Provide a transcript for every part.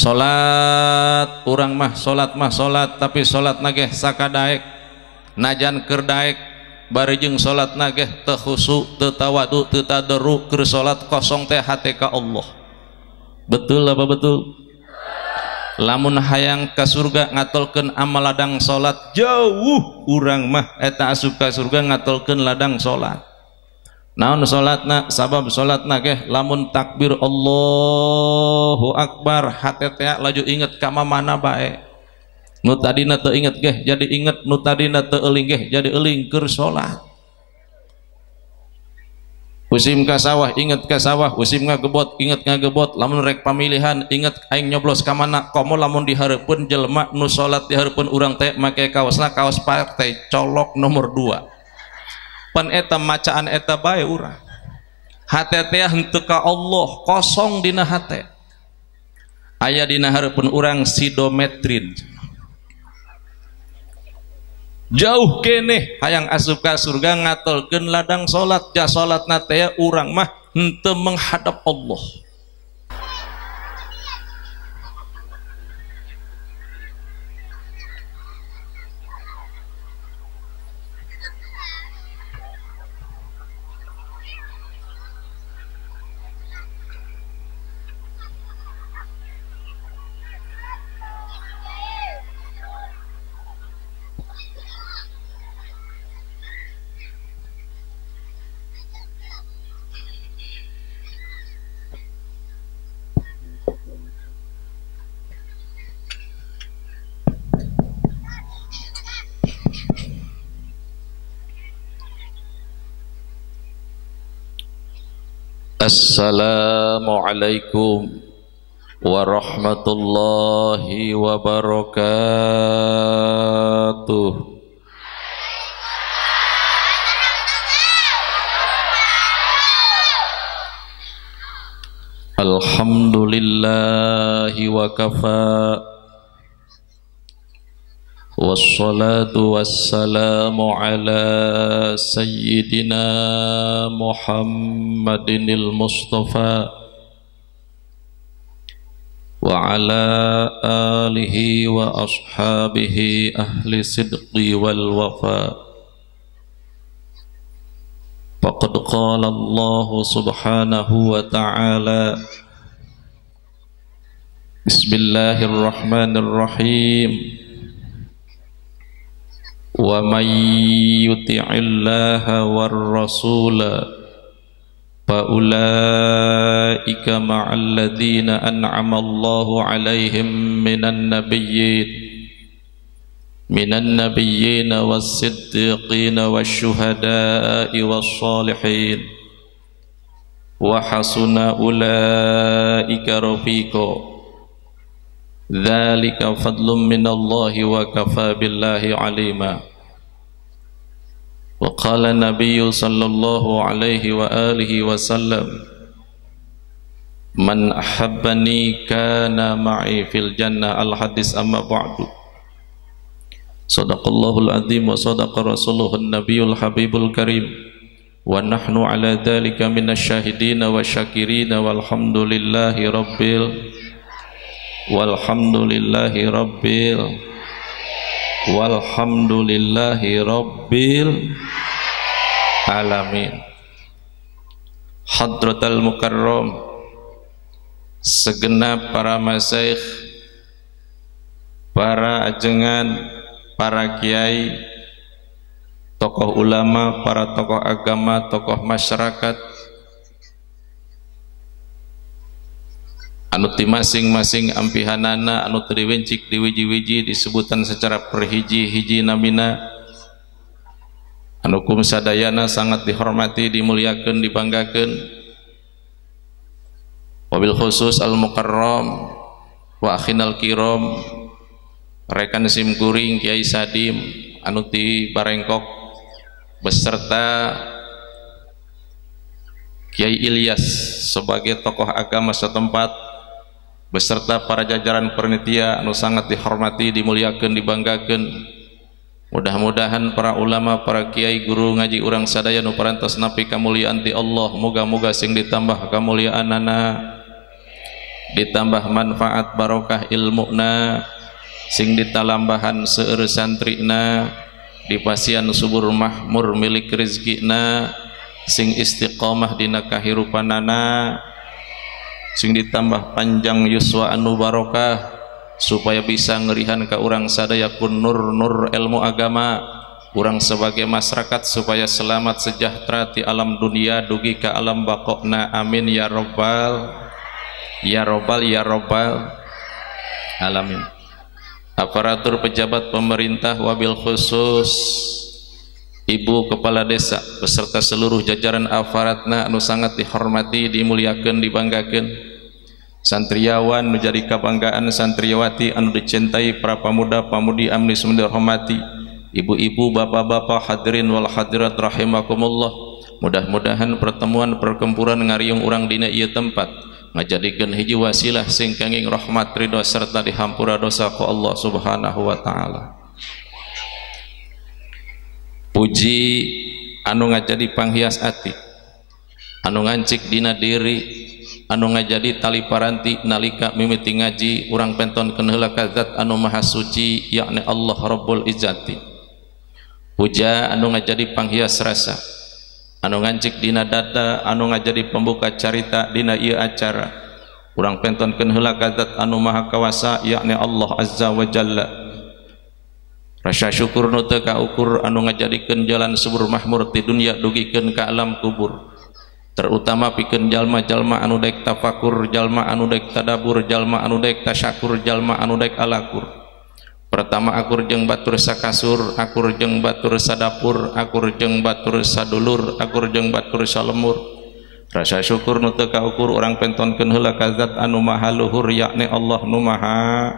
Salat urang mah salat tapi salat nageh sakadaek najan keur daek bari jeung salat nageh teu khusyuk teu tawadu teu tadarru keur salat kosong teh hate ka Allah. Betul apa betul? Lamun hayang ka surga ngatolkeun amal ladang salat jauh urang mah eta asup ka surga ngatolkeun ladang salat. Naon salatna? Sabab salatna ge lamun takbir Allahu Akbar hate teh laju inget ka mana bae. Nu tadina teu inget ge jadi inget, nu tadina teu euling ge jadi euling keur salat. Usim ka sawah inget ka sawah, usim ngagebot inget ngagebot, lamun rek pamilihan inget aing nyoblos ka mana. Komo lamun dihareupeun jelema nu salat dihareupeun urang teh make kaosna kaos partai colok nomor 2. Pan eta macaan eta bae urang hate teh henteu ka Allah kosong dina hate. Aya dina hareupeun urang sidometrin jauh keneh hayang asup ka surga ngatolkeun ladang salat ja salatna teh urang mah henteu menghadap Allah. Assalamualaikum warahmatullahi wabarakatuh. Alhamdulillahi wa kafa, wassalatu wassalamu ala sayyidina Muhammadinil Mustafa wa ala alihi wa ashabihi ahli sidqi wal wafa. Faqad qala Allah subhanahu wa ta'ala Bismillahirrahmanirrahim wa may yuti'illaha war rasula fa ulaika ma'al ladzina an'ama Allahu 'alaihim minan nabiyyin was-siddiqin wasyuhada'i was-shalihin wa hasuna ulaika rafiqa. Dzalika fadlun minallahi wa kafa billahi alima. Wa qala nabiyyu sallallahu alaihi wa alihi wa sallam man ahabbani kana ma'i fil jannah. Al hadis amma ba'du. Sadaqallahul azim wa sadaqa rasuluhun nabiyul habibul karim wa nahnu ala dzalika minasyahidin wa syakirin walhamdulillahi rabbil alamin. Hadratal mukarram, segenap para masyayikh, para ajengan, para kiai, tokoh ulama, para tokoh agama, tokoh masyarakat, anu ti masing-masing ampihanana anu teu diwencik diwiji-wiji disebutan secara perhiji-hiji namina, anu kum sadayana sangat dihormati, dimuliakeun, dibanggakeun. Wabil khusus al mukarram wa akhinal kiram rekan simkuring Kiai Sadim anu ti Barengkok beserta Kiai Ilyas sebagai tokoh agama setempat beserta para jajaran panitia anu sangat dihormati, dimuliakeun, dibanggakeun. Mudah-mudahan para ulama, para kiai, guru ngaji urang sadaya nu parantos napi kamuliaan ti Allah, moga-moga sing ditambah kamuliaanana ditambah manfaat barokah ilmuna sing ditalambahan seueur santrina dipasian subur mahmur milik rezekina sing istiqomah dina kahirupanana sing ditambah panjang yuswa anu barokah supaya bisa ngerihan ka urang sadaya kun nur ilmu agama urang sebagai masyarakat supaya selamat sejahtera di alam dunia dugi ka alam baqona amin ya rabbal alamin. Aparatur pejabat pemerintah wabil khusus Ibu Kepala Desa beserta seluruh jajaran aparatna anu sangat dihormati, dimuliakan, dibanggakan, santriawan menjadi kebanggaan, santriawati anu dicintai, para pemuda pamudi amni semua dihormati, ibu-ibu, bapak-bapak, hadirin wal hadirat rahimakumullah. Mudah-mudahan pertemuan perkempuran ngariung urang dina ieu tempat ngajadikeun hiji wasilah sing kenging rahmat ridho serta dihampura dosa ku Allah Subhanahu wa taala. Puji anu ngajadi panghias ati, anu ngancik dina diri, anu ngajadi tali paranti nalika mimiti ngaji urang pentonkeun heula ka Zat anu maha suci yakni Allah Rabbul Izzati. Puja anu ngajadi panghias rasa, anu ngancik dina dada, anu ngajadi pembuka carita dina ieu acara urang pentonkeun heula ka Zat anu maha kawasa yakni Allah Azza wa Jalla. Rasa syukur nu teu kaukur anu ngajadikeun jalan subur mahmur ti dunia dugikeun ka alam kubur, terutama pikeun jalma-jalma anu daek tafakur, jalma anu daek tadabur, jalma anu daek tasyakur, jalma anu daek alakur. Pertama akur jeung batur sakasur, akur jeung batur sadapur, akur jeung batur sadulur, akur jeung batur salemur. Rasa syukur nu teu kaukur urang pentonkeun heula ka Zat anu maha luhur yakni Allah nu maha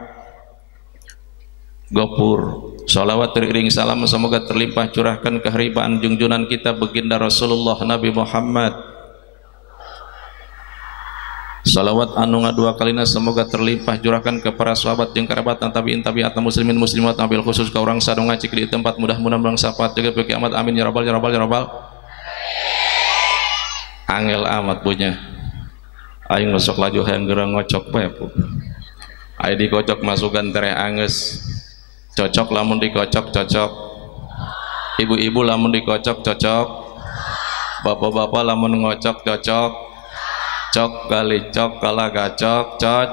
Gopur. Salawat teriring salam semoga terlimpah curahkan keharibaan junjungan kita baginda Rasulullah Nabi Muhammad. Salawat anu ngadua kalina semoga terlimpah curahkan ke para sahabat jeung kerabat tabiin tabiat muslimin muslimat nabil khusus ka urang sadu ngacik di tempat mudah-mudahan bangsa syafaat jaga pe kiamat amin ya rabbal ya rabbal ya rabbal. Angel amat punya. Aing ngosok laju hayang geurang ngocok bae pu. Aya dikocok masukan tereh angeus. Cocok lamun dikocok cocok, ibu-ibu lamun dikocok cocok, bapak-bapak lamun ngocok cocok, cok gali cok kala gacok cot,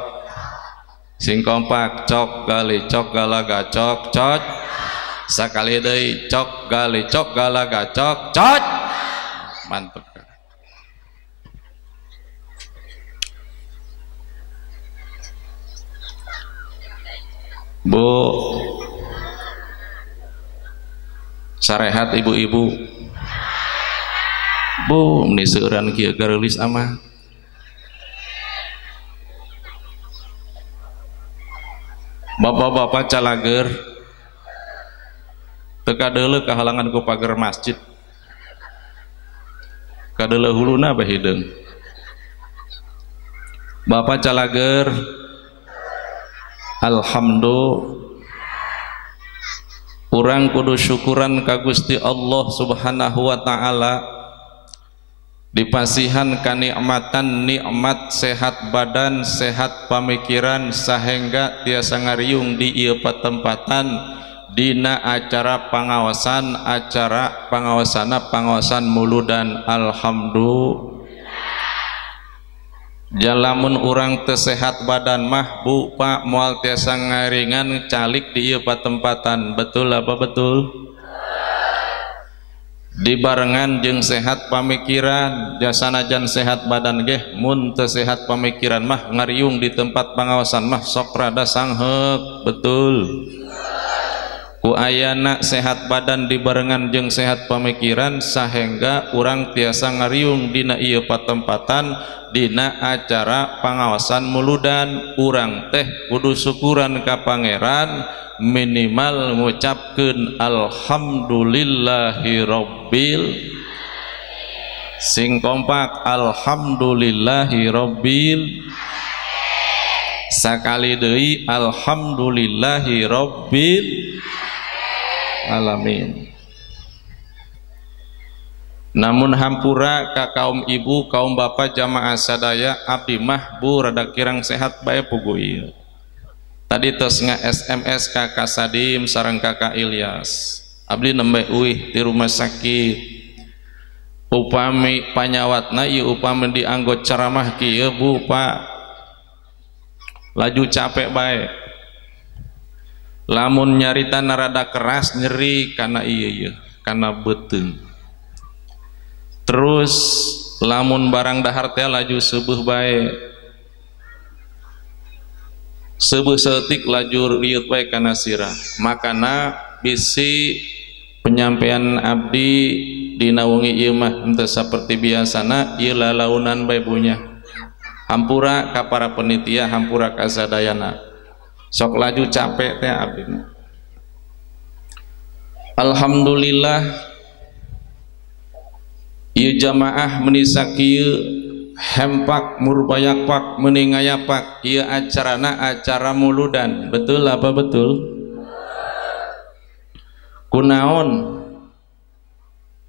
sing kompak cok gali cok kala gacok cot, sakali deui cok gali cok kala gacok cot, mantep. Bu sarehat ibu-ibu, bu meni seueuran kieu gareulis amah. Bapak-bapak calager teu kadeuleu kahalangan ku pagar masjid, kadeuleu huluna bae hideung. Bapak calager alhamdulillah urang kudu syukuran ka Gusti Allah Subhanahu wa taala dipasihan kanikmatan nikmat sehat badan sehat pamikiran sahingga tiasa ngariung di ieu patempatan dina acara pengawasan muludan alhamdulillah. Jalamun urang teu sehat badan mah bu pak moal tiasa ngaringan calik di ieu patempatan, betul apa betul? Dibarengan jeung sehat pamikiran, jasanajan sehat badan geh mun teu sehat pamikiran mah ngariung di tempat pengawasan mah sok rada sangheuk, betul? Ku ayana sehat badan dibarengan jeung sehat pamikiran sahingga urang tiasa ngariung dina ieu patempatan dina acara pengawasan muludan urang teh kudu syukuran ka pangeran minimal ngucapkeun alhamdulillahi rabbil sing kompak alhamdulillahi rabbil sakali deui alhamdulillahi rabbil alamin. namun hampura ka kaum ibu kaum bapak jamaah sadaya abdi mah bu rada kirang sehat bae pugu ieu tadi tos nga SMS kakak Sadim sareng kakak Ilyas abdi nembe uih di rumah sakit upami panyawatna ieu upami dianggo ceramah kieu bu pak laju capek bae lamun nyarita narada keras nyeri karena ieu karena beuteung terus lamun barang dahar teh laju seubuh bae seubuh seutik laju riut bae kana sirah makana bisi penyampaian abdi dina wengi ieu mah henteu saperti biasana ieu lalaunan bae bunya hampura ka para penitia hampura ka sadayana sok laju capek teh abdi alhamdulillah ieu jamaah menisak ieu hempak murbayakpak meningayapak ieu acarana acara muludan betul apa betul kunaon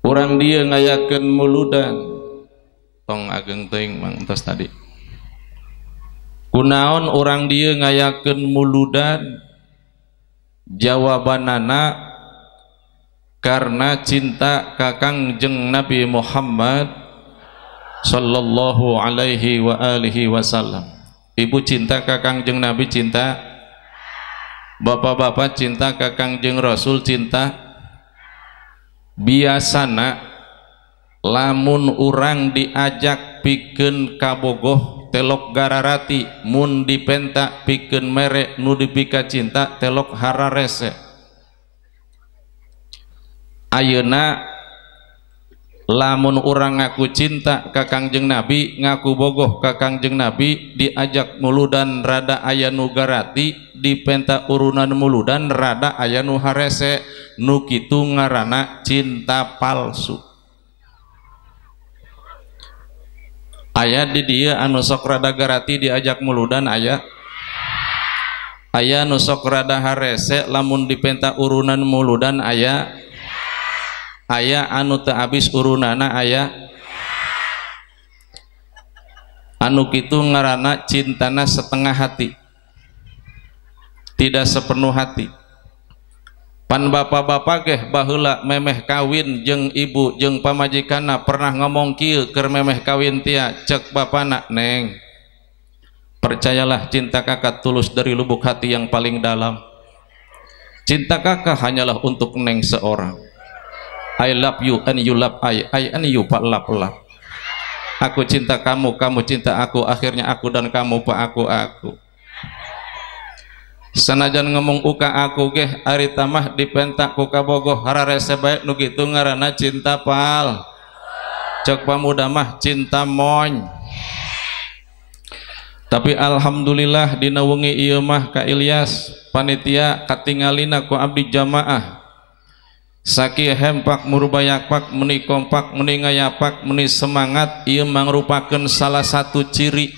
urang dieu ngayakeun muludan tong ageng teuing mang entos tadi kunaon urang dieu ngayakeun muludan jawabanana karena cinta kakang jeng Nabi Muhammad sallallahu alaihi wa alihi wasallam. Ibu cinta kakang jeng Nabi cinta, bapak-bapak cinta kakang jeng Rasul cinta. Biasana lamun urang diajak pikeun kabogoh telok gararati mun dipenta pikeun mere nu dipika cinta telok hararese. Ayeuna lamun urang ngaku cinta ka Kangjeng Nabi ngaku bogoh ka Kangjeng Nabi diajak muludan rada aya nu garati dipenta urunan muludan rada aya nu harese nu kitu ngaranna cinta palsu aya di dieu anu sok rada garati diajak muludan aya nu sok rada harese lamun dipenta urunan muludan aya anu teu abis urunana aya anu kitu ngaranna cintana setengah hati tidak sepenuh hati pan bapak-bapak geh baheula memeh kawin jeung ibu jeung pamajikanna pernah ngomong kieu keur memeh kawin tia cek bapana neng percayalah cinta kakak tulus dari lubuk hati yang paling dalam cinta kakak hanyalah untuk neng seorang I love you and you love I and you pak love. Aku cinta kamu, kamu cinta aku, akhirnya aku dan kamu pak aku. Sanajan ngomong uka aku geh ari tamah dipentak ku kabogoh hararese bae nu kitu ngaranna cinta pal. Cek pamuda mah cinta moñ. Tapi alhamdulillah dina wengi ieu mah ka Ilyas panitia katingalina ku abdi jamaah sakieu hempak murbayakpak meni kompak meni ngayapak meni semangat ieu mangrupakeun salah satu ciri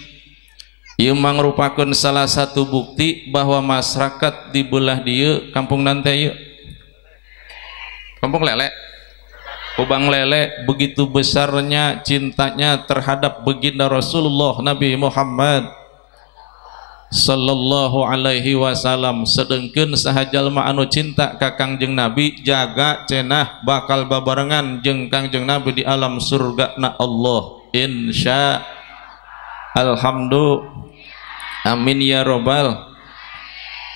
ieu mangrupakeun salah satu bukti bahwa masyarakat di belah dieu kampung nante ieu kampung lele Kubang Lele begitu besarnya cintanya terhadap baginda Rasulullah Nabi Muhammad sallallahu alaihi wasallam sedengkeun saha jalma anu cinta ka Kangjeng Nabi jaga cenah bakal babarengan jeung Kangjeng Nabi di alam surga na Allah insya alhamdulillah amin ya robbal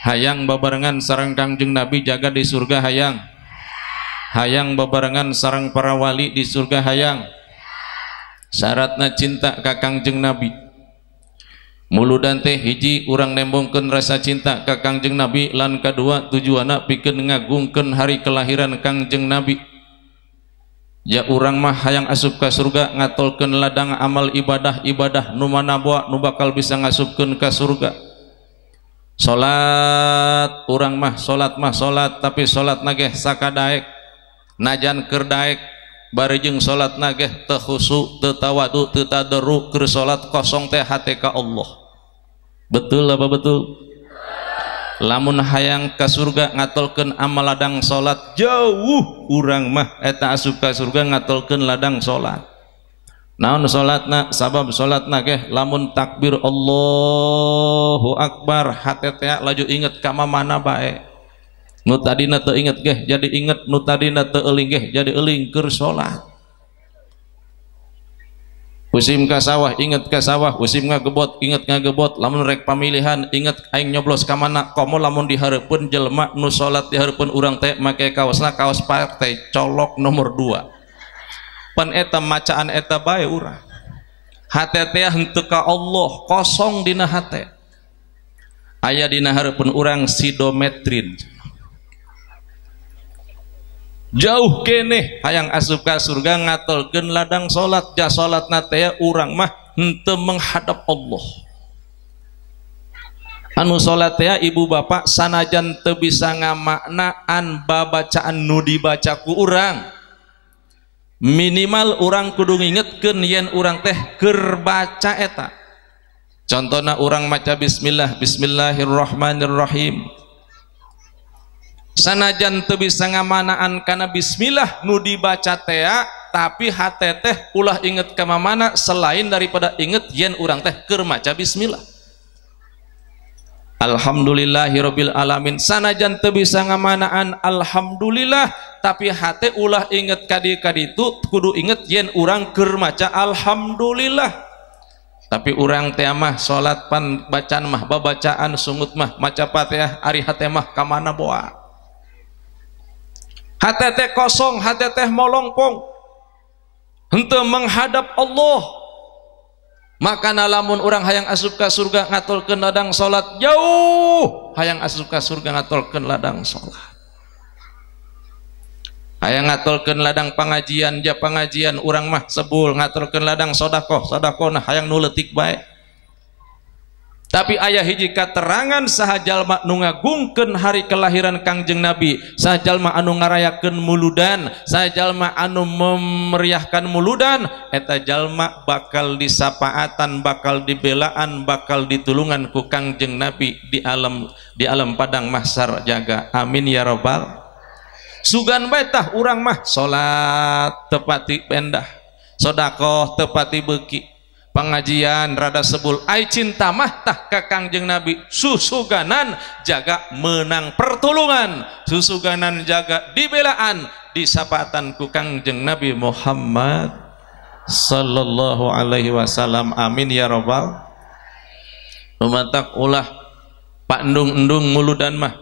hayang babarengan sareng Kangjeng Nabi jaga di surga hayang babarengan sareng para wali di surga hayang syaratna cinta ka Kangjeng Nabi muludan teh hiji urang nembongkeun rasa cinta ka Kangjeng Nabi lan kadua tujuanna pikeun ngagungkeun hari kelahiran Kangjeng Nabi ya urang mah hayang asup ka surga ngatolkeun ladang amal ibadah nu manaboa nu bakal bisa ngasupkeun ka surga salat urang mah salat tapi salat nageh sakadaek najan keur daek bari jeung salat nageh teu khusyuk teu tawadu teu tadarru keur salat kosong teh hate ka Allah betul apa betul lamun hayang ka surga ngatolkeun amal ladang salat jauh urang mah eta asup ka surga ngatolkeun ladang salat. Naon salatna? Sabab salatna ge lamun takbir Allahu Akbar hate teh laju inget ka mana bae. Nu tadina teu inget ge jadi inget, nu tadina teu euling ge jadi euling keur salat. Usim ka sawah inget ka sawah, usim ngagebot inget ngagebot, lamun rek pamilihan inget aing nyoblos ka mana. Komo lamun dihareupeun jelema nu salat dihareupeun urang teh make kaosna kaos partai colok nomor 2. Pan eta macaan eta bae urang. Hate teh henteu ka Allah, kosong dina hate. Aya dina hareupeun urang sidometrin. Jauh keneh hayang asup ka surga ngatolkeun ladang salat, ja salatna teh urang mah henteu menghadap Allah. Anu salat teh ibu bapak sanajan teu bisa ngamaknaan babacaan nu dibaca ku urang, minimal urang kudu ngingetkeun yen urang teh keur baca eta. Contohna urang maca bismillah, bismillahirrahmanirrahim. Sanajan teu bisa ngamanaan kana bismillah nu dibaca teh, tapi hate teh ulah inget ka mamana selain daripada inget yen urang teh keur maca bismillah. Alhamdulillahirabbil alamin. Sanajan teu bisa ngamanaan alhamdulillah, tapi hate ulah inget kaditu kudu inget yen urang keur maca alhamdulillah. Tapi urang teh mah salat pan bacaan mah babacaan sungut mah maca Fatihah ari hate mah ka mana boa. Hate teh kosong, hate teh molongpong, henteu menghadap Allah. Maka lamun urang hayang asup ka surga ngatolkeun ladang salat jauh, hayang asup ka surga ngatolkeun ladang salat. Hayang ngatolkeun ladang pangajian, ja pangajian urang mah sebul ngatolkeun ladang sedekah, sedekahna hayang nu leutik bae. Tapi aya hiji katerangan saha jalma nu ngagungkeun hari kelahiran Kangjeng Nabi, saha jalma anu ngarayakeun muludan, saha jalma anu memeriahkan muludan, eta jalma bakal disapaatan, bakal dibelaan, bakal ditulungan ku Kangjeng Nabi di alam padang mahsyar jaga. Amin ya rabbal. Sugan bae tah urang mah salat tepati pendah, sedekah tepati beuki, pengajian rada sebul, ai cinta mah tah ka Kangjeng Nabi, susuganan jaga menang pertulungan, susuganan jaga dibelaan, disapatan ku Kangjeng Nabi Muhammad sallallahu alaihi wasallam. Amin ya rabbal. Lumatak ulah pak endung-endung muludan mah,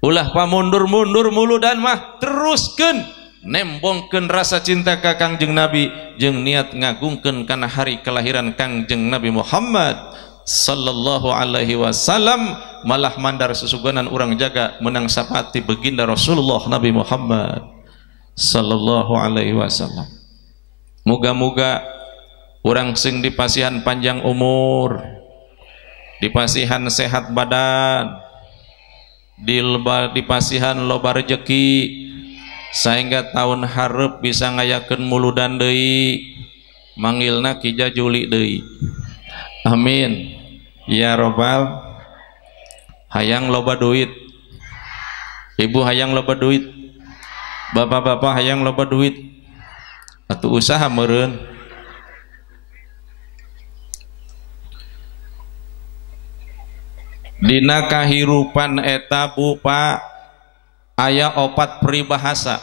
ulah pamundur-mundur muludan mah, teruskeun nembongkeun rasa cinta ka Kangjeng Nabi jeung niat ngagungkeun kana hari kelahiran Kangjeng Nabi Muhammad sallallahu alaihi wasallam, malah mandar susuganan urang jaga menang sapati baginda Rasulullah Nabi Muhammad sallallahu alaihi wasallam. Muga-muga urang sing dipasihan panjang umur, dipasihan sehat badan, dipasihan loba rezeki, sehingga tahun hareup bisa ngayakeun muludan deui, manggilna Kija Juli deui. Amin ya robbal. Hayang loba duit, ibu hayang loba duit, bapak-bapak hayang loba duit, atuh usaha meureun. Dina kahirupan eta bu pak aya opat peribahasa.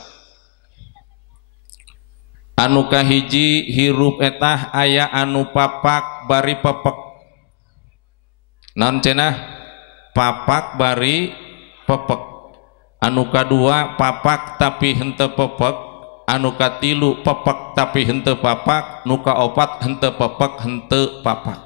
Anu kahiji hirup eta aya anu papak bari pepek. Naon cenah? Papak bari pepek. Anu kadua papak tapi henteu pepek. Anu katilu pepek tapi henteu papak. Nu kaopat henteu pepek henteu papak.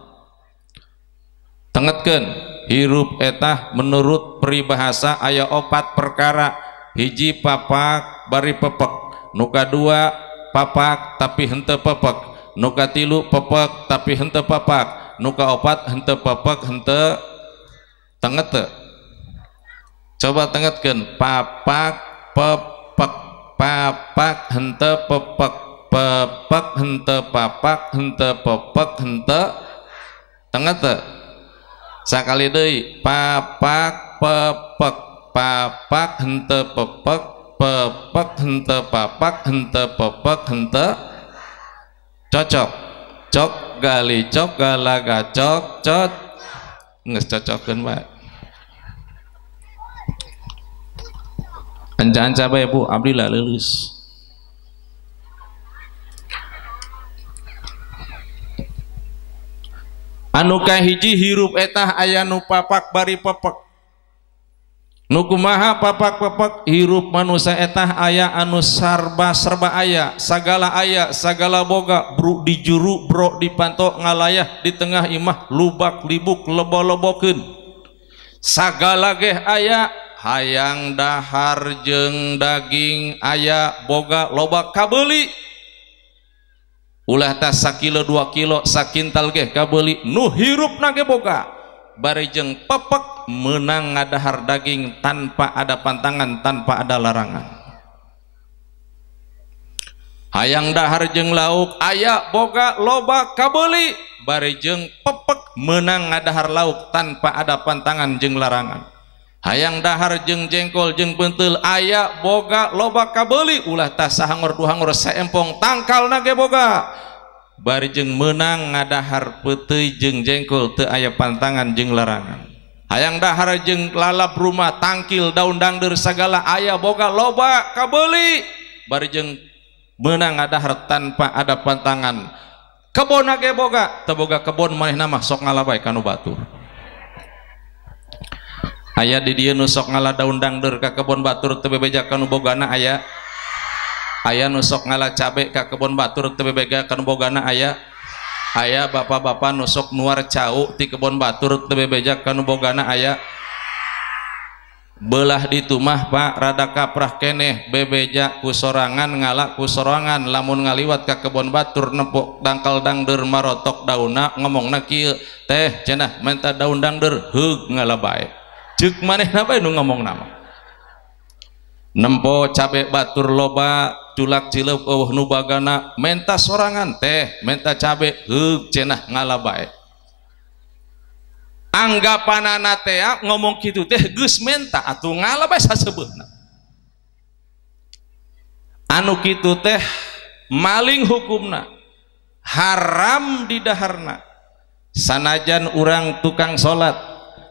Tengetkeun, hirup eta menurut peribahasa aya opat perkara. Hiji papak bari pepek, nu kadua papak tapi henteu pepek, nu katilu pepek tapi henteu papak, nu kaopat henteu pepek henteu. Tenget teu? Coba tengetkeun, papak pepek, papak henteu pepek, pepek henteu papak, henteu pepek henteu. Tenget teu? Sakali deui, papak pepek papak hente pepek pepek hente papak hente pepek hente cocok cok gali cok galaga cok cot nges cocokkeun bae anca-anca bae Bu abdi lah leuleus anu kahiji hirup etah aya nu papak bari pepek nu kumaha papak pepek hirup manusia etah aya anu sarba serba aya sagala boga bro di juru bro di panto ngalayah di tengah imah lubak libuk lebo-lebokeun sagala geh aya hayang dahar jeung daging aya boga loba kabeuli ulah tas sakilo 2 kilo sakintal geh kabeuli nu hirupna ge boga bari jeung pepek menang ngadahar daging tanpa ada pantangan tanpa ada larangan hayang dahar jeung lauk aya boga loba kabeuli bari jeung pepek menang ngadahar lauk tanpa ada pantangan jeung larangan hayang dahar jeung jengkol jeung penteul aya boga loba kabeuli ulah tas sahangor duhangor saempong tangkalna ge boga bari jeung menang ngadahar peuteuy jeung jengkol teu aya pantangan jeung larangan hayang dahar jeung lalap rumah tangkil daun dangdeur sagala aya boga loba kabeuli bari jeung menang ngadahar tanpa ada pantangan kebonna ge boga teu boga kebon manehna mah sok ngalabay kanu batur aya di dieu nu sok ngala daun dangdeur ka kebon batur teu bebeja kanu bogana aya nu sok ngala cabe ka kebon batur teu bebega kanu bogana aya bapak-bapak nu sok nuar cau ti kebon batur teu bebeja kanu bogana aya belah ditu mah Pak rada kaprah keneh bebeja ku sorangan ngala ku sorangan lamun ngaliwat ka kebon batur nempok dangkal dangdeur marotok daunna ngomongna kieu teh cenah menta daun dangdeur heug ngala bae ceuk manehna bae nu ngomong nama nempo cabe batur loba culak cileup eueuh nu bagana menta sorangan teh menta cabe heug cenah ngala bae anggapanana teh ngomong kitu teh geus menta atuh ngala bae sasebeutna anu kitu teh maling hukumna haram di daharna sanajan urang tukang salat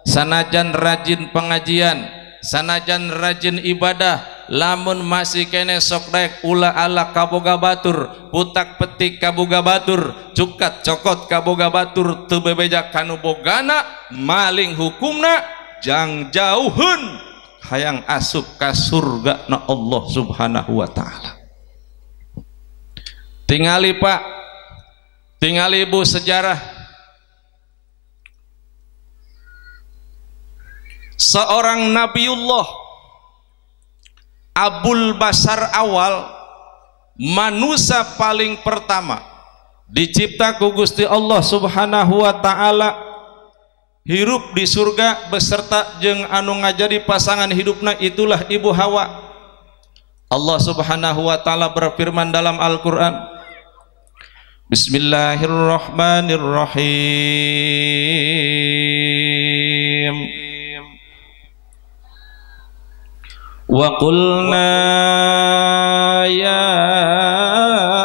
sanajan rajin pengajian sanajan rajin ibadah lamun masih kene sok daek ulah ala kaboga batur putak petik kaboga batur cukat cokot kaboga batur teu bebeja kanu bogana maling hukumna jang jauheun hayang asup ka surga na Allah subhanahu wa ta'ala tingali Pak tingali Bu sejarah seorang Nabiullah Abul Basar awal manusia paling pertama dicipta ku Gusti Allah subhanahu wa ta'ala hirup di surga beserta jeung anu ngajadi pasangan hidupna itulah Ibu Hawa Allah subhanahu wa ta'ala berfirman dalam Al-Quran Bismillahirrahmanirrahim wa qulna ya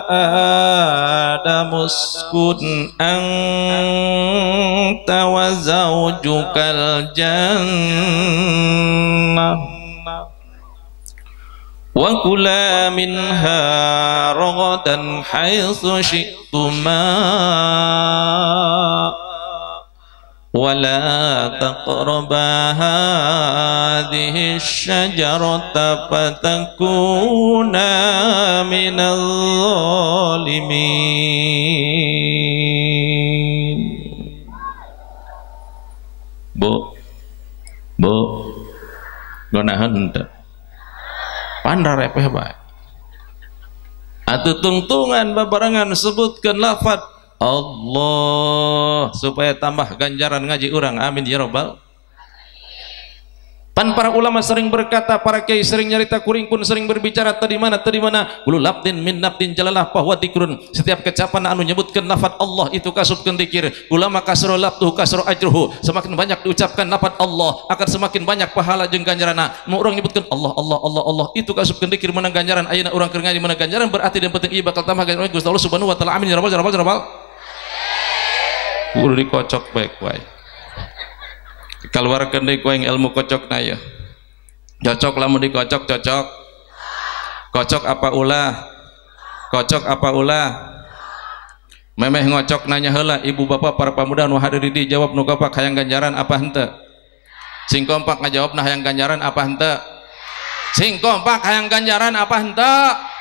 Adam uskun anta wa zawjukal jannah wa kula minha ragadan haitsu syi'tuma ولا تقربا هذه الشجرة فتكونا من الظالمين Bu gonahan teu pandar repeh bae atuh tungtungan babarengan sebutkeun lafaz Allah supaya tambah ganjaran ngaji urang amin ya rabbal Pan para ulama sering berkata, para kiai sering nyarita, kuring pun sering berbicara, tadi mana kullu labdin min nabdin jalalah bahwa dikrun, setiap kecapan anu nyebutkan lafaz Allah itu kasupkeun dzikir. Ulama kasro labtuhu kasro ajruhu, semakin banyak diucapkan lafaz Allah akan semakin banyak pahala jeung ganjaranna. Mun urang nyebutkan Allah Allah Allah Allah itu kasupkeun dzikir meunang ganjaran, ayeuna urang keur ngaji meunang ganjaran, berarti dan penting ieu bakal tambah ganjaran Gusti Allah Subhanahu wa taala. Amin ya rabbal alamin. Kudu dikocok baik baik. Keluarkan deui kuing ilmu kocok na ya. Cocok lamun dikocok cocok. Kocok apa ulah? Kocok apa ulah? Memeh ngocok nanya heula ibu bapak para pamuda nu hadir di jawab nu kompak hayang ganjaran apa henteu? Sing kompak ngajawabna hayang ganjaran apa henteu? Sing kompak hayang ganjaran apa henteu?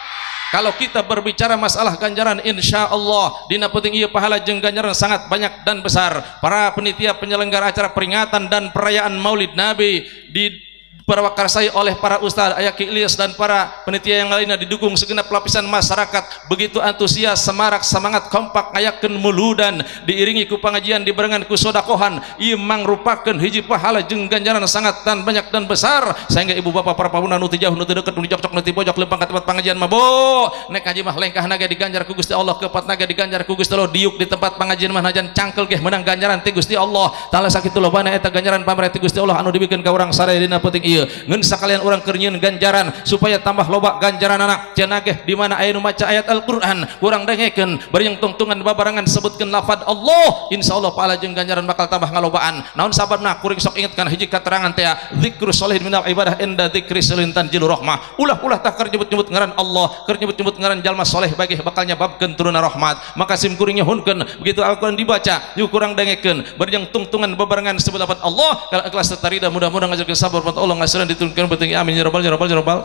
Kalau kita berbicara masalah ganjaran, insya Allah dina penting ieu pahala jeung ganjaran sangat banyak dan besar. Para penitia penyelenggara acara peringatan dan perayaan Maulid Nabi diperwakarsai oleh para ustaz Ayaki Ilyas dan para penitia yang lainnya, didukung segenap lapisan masyarakat, begitu antusias, semarak, semangat, kompak ngayakeun muludan, diiringi ku pangajian, dibarengan ku sodakohan. Ieu mangrupakeun hiji pahala jeung ganjaran sangat dan banyak dan besar, sehingga ibu bapak para pamuda nu teu jauh nu teu deukeut nu dijokjok nu teu pojok lempang ka tempat pangajian mah bo nek haji mah lengkah naga diganjar ku Gusti Allah, kepat naga diganjar ku Gusti Allah, diuk di tempat pangajian mah najan cangkel ge meunang ganjaran ti Gusti Allah taala sakitu lobana eta ganjaran pamrih ti Gusti Allah anu dibikeun ka urang sareng dina penting ieu. Ngeun sakalian urang keur nyieun ganjaran supaya tambah loba ganjaran anak cenah ge di mana aya nu maca ayat Al-Qur'an urang dengekeun bari yang tungtungan babarangan sebutkeun lafaz Allah, insyaallah pahala jeung ganjaran bakal tambah ngalobaan. Naon sababna kuring sok ingetkan hiji katerangan teh zikrus sholihin minal ibadah inda dzikri sulintan jilu rahmah. Ulah-ulah tah keur nyebut-nyebut ngaran Allah, keur nyebut-nyebut ngaran jalma saleh bagi bakal nyababkeun turunna rahmat. Maka sim kuring nyuhunkeun begitu Al-Qur'an dibaca yuk kurang dengekeun bari yang tungtungan babarangan sebut lafaz Allah kalau ikhlas tarida, mudah-mudahan ngajarkeun sabar buat Allah ngasiran diturunkeun penting amin ya rabbal alamin.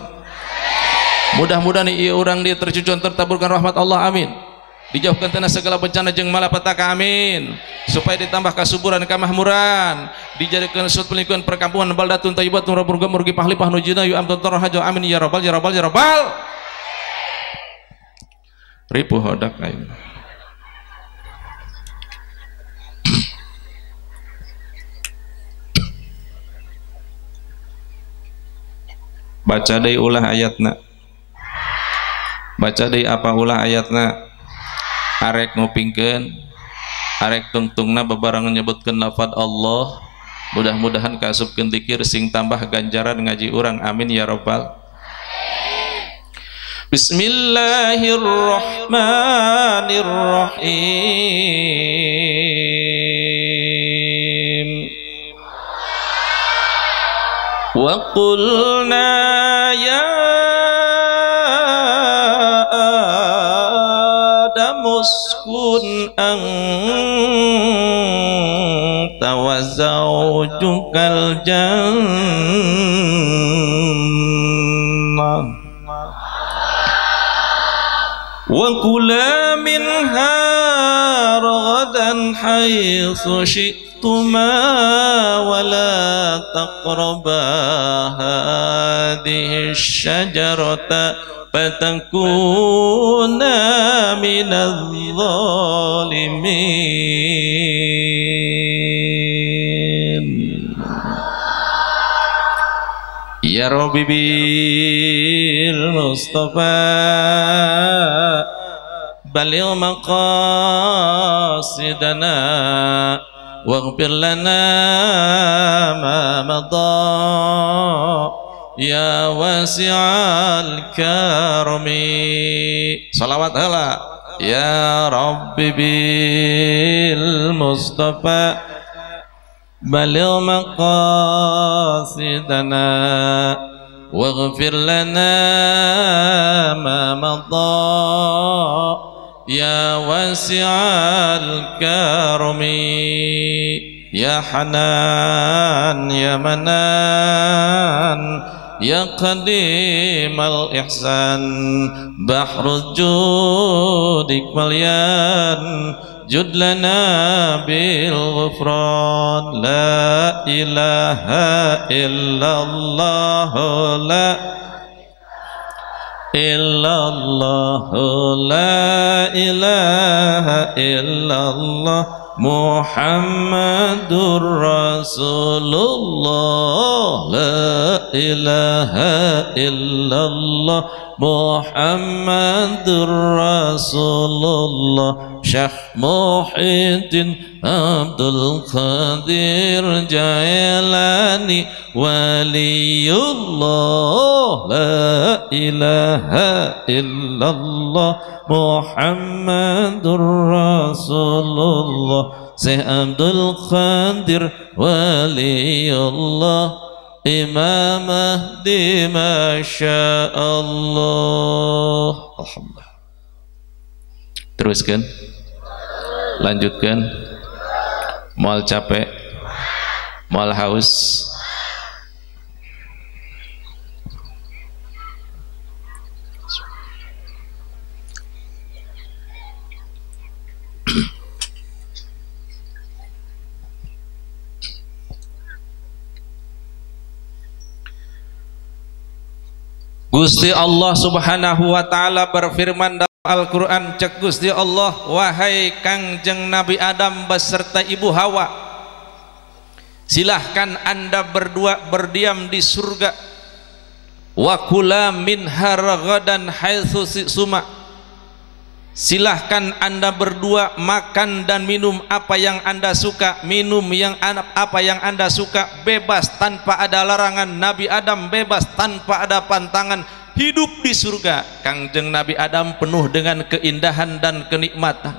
Mudah-mudahan ieu urang dia tercucun tertaburkan rahmat Allah amin. Dijauhkan tina segala bencana jeung malapetaka amin. Supaya ditambah kasuburan kamahmuran, dijadikan sud pelingkuan perkampungan baldatun thayyibatun rabbul murgi pahlipah nujina yu amtun tarhajo amin ya rabbal ripuh hodak aing. Baca deui ulah ayatna. Baca deui apa ulah ayatna. Arek ngupingkeun, arek tungtungna bebarengan nyebutkeun lafaz Allah. Mudah-mudahan kasupkeun dzikir sing tambah ganjaran ngaji urang amin ya rabbal. Bismillahirrahmanirrahim. Wa qulna ya uskun anta wa zawjukal jannah wa kula minha ragadan haitsu syi'tuma wa la taqraba hadhihi asy-syajarata fatakuna minadh dhalimin. Ya Rabbi bil Mustafa baligh maqasidana waghfir lana ma madha ya wasi'al karmi. Salawat hala. Ya Rabbi bil Mustafa baligh maqasidana waghfir lana ma madha ya wasi'al karmi. Ya Hanan ya Manan ya Qadimal Ihsan Bahrul Judik Malyan Jud lana bil ghufran. La ilaha illallah la illallah la ilaha illallah Muhammadur Rasulullah la ilaha illallah Muhammadur Rasulullah Syekh Muhyiddin Abdul Qadir Jailani Waliullah la ilaha illallah Muhammadur Rasulullah Syekh Abdul Qadir Waliullah Imam Mahdi Masya Allah. Alhamdulillah. Teruskan, lanjutkan. Mal capek, mal haus. Gusti Allah Subhanahu wa taala berfirman dalam Al-Qur'an, cek Gusti Allah, wahai Kangjeng Nabi Adam beserta Ibu Hawa, silahkan Anda berdua berdiam di surga. Wa kula minha ragadan haitsu suma. Silahkan Anda berdua makan dan minum apa yang Anda suka, minum yang apa yang Anda suka, bebas tanpa ada larangan. Nabi Adam bebas tanpa ada pantangan, hidup di surga. Kangjeng Nabi Adam penuh dengan keindahan dan kenikmatan.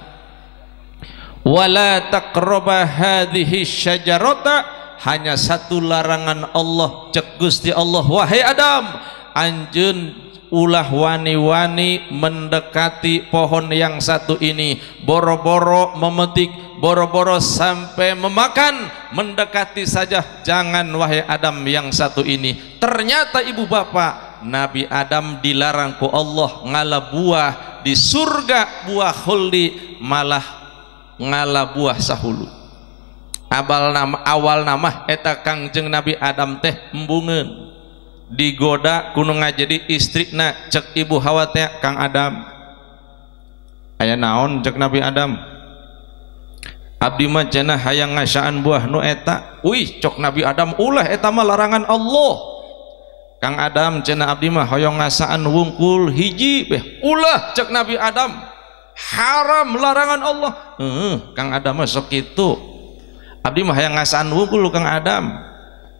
Wala taqraba hadhihi syajarata, hanya satu larangan Allah, cek Gusti Allah, wahai Adam, anjeun ulah wani-wani mendekati pohon yang satu ini, boro-boro memetik, boro-boro sampai memakan, mendekati saja jangan wahai Adam yang satu ini. Ternyata ibu bapak, Nabi Adam dilarang ku Allah ngala buah di surga, buah khuldi, malah ngala buah sahulu. Awal nama eta Kangjeng Nabi Adam teh embungeun, digoda kuno ngajadi istrikna, cek Ibu Hawa teh Kang Adam, aya naon cek Nabi Adam, abdi mah cenah hayang ngasaan buah nu eta. Wih cok Nabi Adam, ulah eta mah larangan Allah. Kang Adam cenah abdi mah hoyong ngasaan wungkul hiji beh, ulah cek Nabi Adam, haram larangan Allah. Kang Adam mah sok kitu, abdi mah hayang ngasaan wungkul Kang Adam.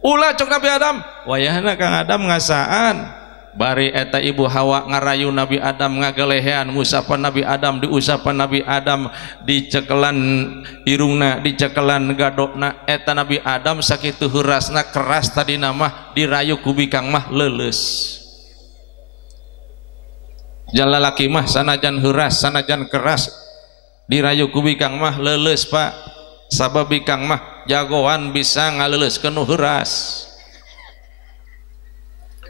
Ulah cok Nabi Adam, wayahna Kang Adam ngasaan. Bari eta Ibu Hawa ngarayu Nabi Adam, ngagelehean ngusapan Nabi Adam, diusapan Nabi Adam, dicekelan irungna, dicekelan gadokna. Eta Nabi Adam sakitu heurasna keras tadi nama dirayu ku bikang mah leuleus. Jalalaki mah sanajan heuras, sanajan keras, dirayu ku bikang mah leuleus Pak. Sabab bikang mah jagoan bisa ngaleuleuskeun nu heuras.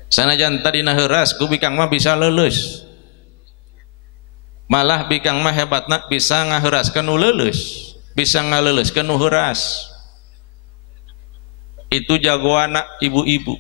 Sanajan tadina heuras ku bikang mah bisa leuleus, malah bikang mah hebatna bisa ngaheuraskeun nu leuleus, bisa ngaleuleuskeun nu heuras. Itu jagoana ibu-ibu.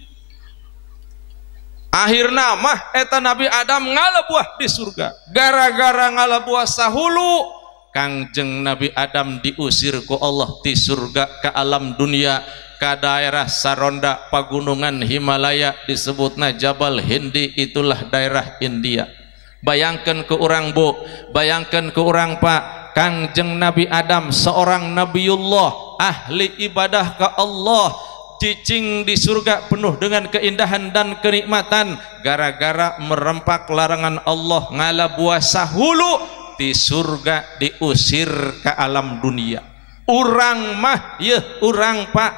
Akhirna mah eta Nabi Adam ngalabuah di surga. Gara-gara ngalabuah sahulu, Kangjeng Nabi Adam diusir ku Allah di surga ke alam dunia, ke daerah Saronda, pagunungan Himalaya, disebutna Jabal Hindi, itulah daerah India. Bayangkan ke orang bu, bayangkan ke orang pak, Kangjeng Nabi Adam seorang Nabiullah, ahli ibadah ke Allah, cicing di surga penuh dengan keindahan dan kenikmatan, gara-gara merempak larangan Allah, ngala buah sahulu, di surga diusir ke alam dunia. Urang mah yeuh urang Pak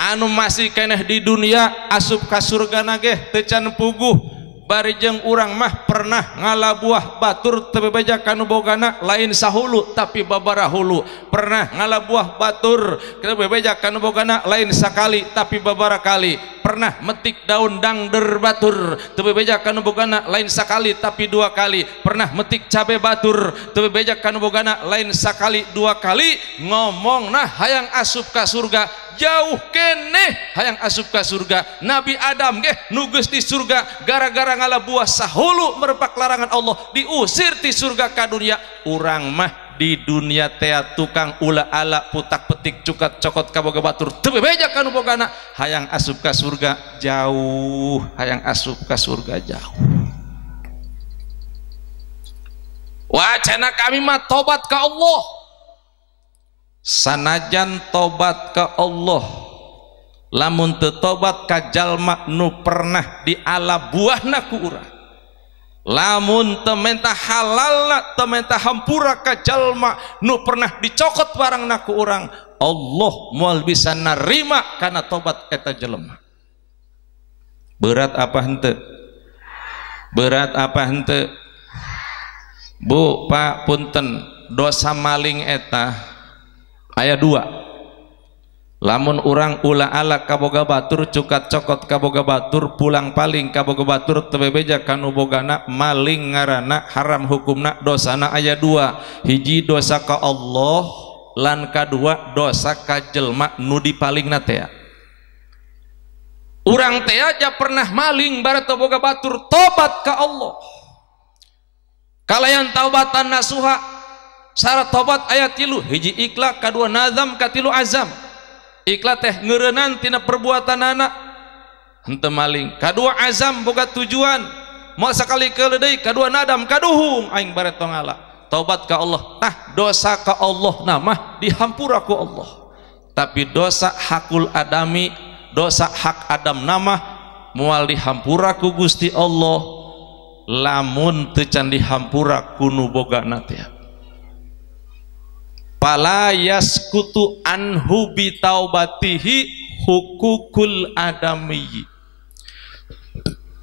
anu masih keneh di dunia asup ka surga nageh teu can puguh. Bari jeung urang mah pernah ngalabuah batur teu bebeja kanu bogana lain sahulu tapi babaraha hulu, pernah ngalabuah batur teu bebeja kanu bogana lain sakali tapi babaraha kali, pernah metik daun dangder batur teu bebeja kanu bogana lain sakali tapi dua kali, pernah metik cabe batur teu bebeja kanu bogana lain sakali dua kali. Ngomongna hayang asup ka surga, jauh keneh hayang asup ka surga. Nabi Adam ge nu geus di surga gara-gara ngalabuah sahulu merepak larangan Allah, diusir di surga ka dunia. Urang mah di dunia teh tukang ulah ala putak petik cukat cokot kaboga batur teu bebeja kanu bogana hayang asup ka surga jauh, hayang asup ka surga jauh. Wacana kami mah tobat ka Allah. Sanajan tobat ka Allah, lamun teu tobat ka jalma nu pernah diala buahna ku urang, lamun teu menta halalna teu menta hampura ka jalma nu pernah dicokot barangna ku urang, Allah moal bisa narima kana tobat eta jelema. Berat apa henteu? Berat apa henteu? Bu, Pak, punten, dosa maling eta aya 2. Lamun urang ulah ala kaboga batur cukat cokot kaboga batur pulang paling kaboga batur teu bebeja kanu bogana maling ngaranna haram hukumna dosana aya 2. Hiji dosa ka Allah lan kadua dosa ka jelma nu dipalingna teh. Urang teh aja pernah maling bare teu boga batur tobat ka Allah. Kalayan taubatan nasuha syarat tobat ayat 3, hiji ikhlas, kadua nazam, katilu azam. Ikhlas teh ngeureunnan tina perbuatanana henteu maling, kadua azam boga tujuan moal sakali keuleuh deui, kadua nadam kaduhung aing bare tong ngala tobat ka Allah. Nah dosa ka Allah namah dihampura ku Allah, tapi dosa hakul adami, dosa hak Adam namah moal dihampura ku Gusti Allah lamun teu can dihampura kunu bogana teh. Pala yaskutu anhu bi taubatihi hukukul adamiyyi.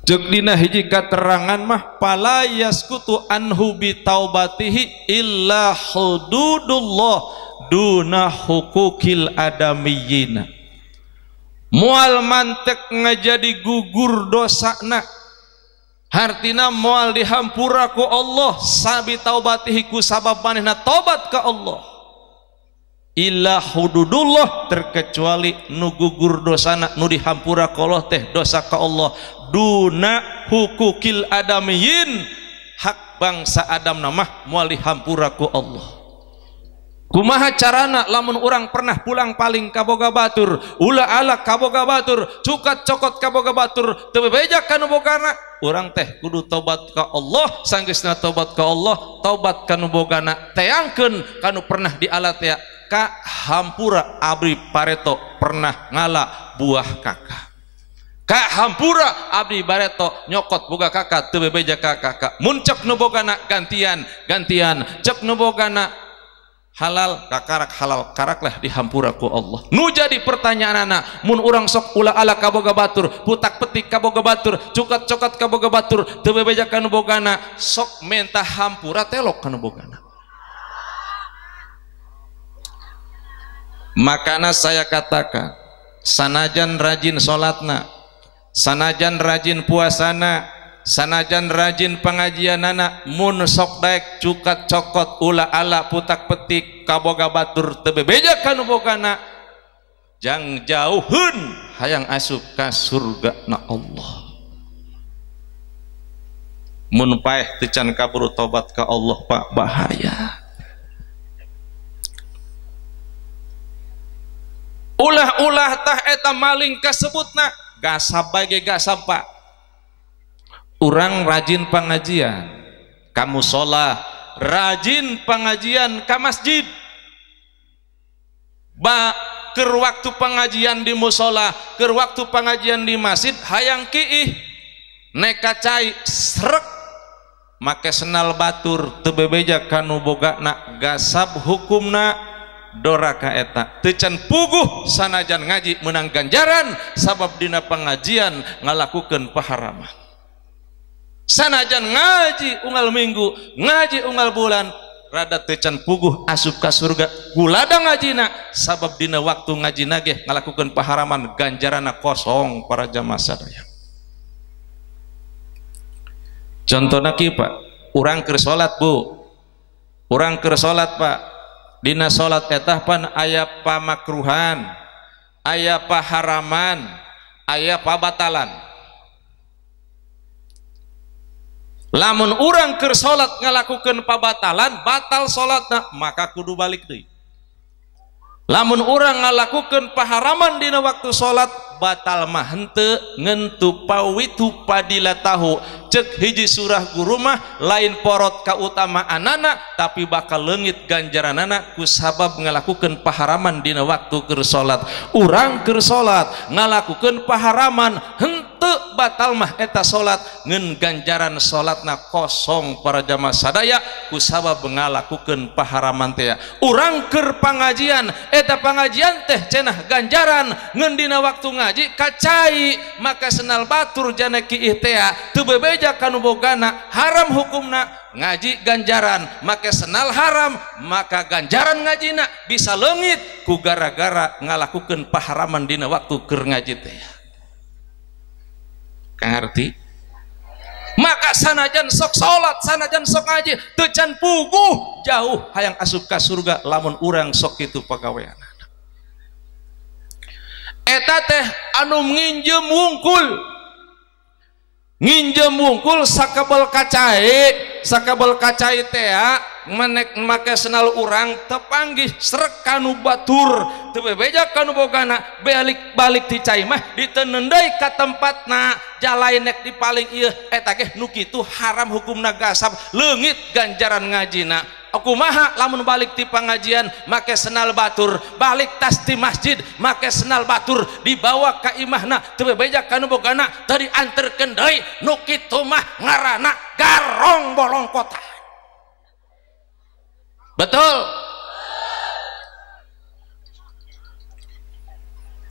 Jeung dina hiji katerangan mah pala yaskutu anhu bi taubatihi illa hududullah duna hukukil adamiyyina. Moal mantek ngajadi gugur dosana, hartina moal dihampura ku Allah sabi taubatihi ku sabab manehna tobat ka Allah. Illa hududullah, terkecuali nu gugur dosana nu dihampura ku Allah teh dosa ka Allah duna hukukil adamiyin, hak bangsa Adam namah moal dihampura ku Allah. Kumaha carana lamun urang pernah pulang paling kaboga batur ulah ala kaboga batur cukat cokot kaboga batur teu bebeja kanu bogana, urang teh kudu tobat ka Allah. Sanggeusna tobat ka Allah, tobat kanu bogana teangkeun kanu pernah diala teh ka hampura abdi pareto pernah ngala buah kakak, ka hampura abdi bareto nyokot boga kakak teu bebeja ka kakak. Mun cek nu bogana gantian cek nu bogana halal kakarak halal karaklah dihampura ku Allah. Nu jadi pertanyaanana mun urang sok ulah ala kaboga batur putak petik kaboga batur cukat cokot kaboga batur teu bebeja kanu bogana sok menta hampura telok kanu bogana. Makana saya katakan sanajan rajin salatna, sanajan rajin puasana, sanajan rajin pengajianana, mun sok daek cukat cokot ulah ala putak petik kaboga batur teu bebeja kanu bogana, jang jauheun hayang asup ka surgana Allah. Mun paeh teu can kaburu tobat ka Allah Pak, bahaya. Ulah-ulah tah eta maling kasebutna gasab bae gasab Pak. Urang rajin pengajian ka mushola, rajin pengajian ka masjid, keur waktu pengajian di mushola, keur waktu pengajian di masjid hayang kiih neka cai srek make senal batur teu bebeja kanu bogana gasab hukumna doraka eta teu can puguh sanajan ngaji menang ganjaran sabab dina pengajian ngalakukeun paharaman. Sanajan ngaji unggal minggu, ngaji unggal bulan, rada teu can puguh asup ka surga kulada ngajina sabab dina waktu ngaji nage ngalakukeun paharaman ganjarana kosong para jamaah sadaya. Contohna kieu Pak, urang keur salat Bu, urang keur salat Pak, dina salat etah pan aya pamakruhan, aya paharaman, aya pabatalan. Lamun urang keur salat ngalakukeun pabatalan batal salatna maka kudu balik deui. Lamun urang ngalakukeun paharaman dina waktu salat batal mah henteu ngentu pawitu padilatahu cek hiji surah guru mah lain porot kautamaanana tapi bakal leungit ganjaranana ku sabab ngalakukeun paharaman dina waktu keur salat. Urang keur salat ngalakukeun paharaman henteu batal mah eta salat ngeun ganjaran salatna kosong para jamaah sadaya ku sabab ngalakukeun paharaman teh. Urang keur pangajian eta pangajian teh cenah ganjaran ngeun dina waktu ngaji kacai maka senal batur jana kiih teh teu bebeja kanu bogana haram hukumna ngaji ganjaran maka senal haram maka ganjaran ngajina bisa leungit ku gara-gara ngalakukeun paharaman dina waktu keur ngaji teh. Kangarti? Maka sanajan sok salat sanajan sok ngaji teu can puguh jauh hayang asup ka surga lamun urang sok kitu pagaweana. Eta teh anu nginjem wungkul sakabel kacai teh manek make senal urang tepanggih srek kanu batur teu bebeja kanu bogana balik ti cai mah diteun deui ka tempatna jalai nek dipaling ieu eta ge nu kitu haram hukumna gasab leungit ganjaran ngajina. Kumaha lamun balik ti pangajian make senal batur balik tas ti masjid make senal batur dibawa ka imahna teu bebeja kanu bogana teu dianterkeun deui nu kitu mah ngaranna garong bolong kota. Betul?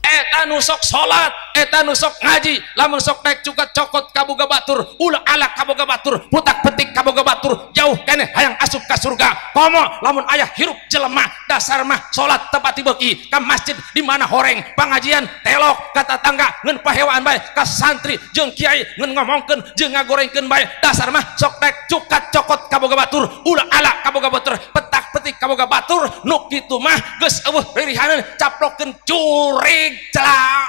Eta nu sok salat, eta nu sok ngaji, lamun sok naik cukat cokot kaboga batur, ulah ala kaboga batur, putak petik kaboga batur, jauh keneh hayang asup ka surga. Komo lamun ayah hirup jelema dasar mah salat tepati beuki ka masjid di mana horeng pangajian telok ka tatangga ngeun pahewaan bae ka santri jeung kiai ngeun ngomongkeun jeung ngagorengkeun bae dasar mah sok naik cukat cokot kaboga batur, ulah ala kaboga batur, petak petik kaboga batur, nu kitu mah geus eueuh ririhaneun caplokeun curig celak.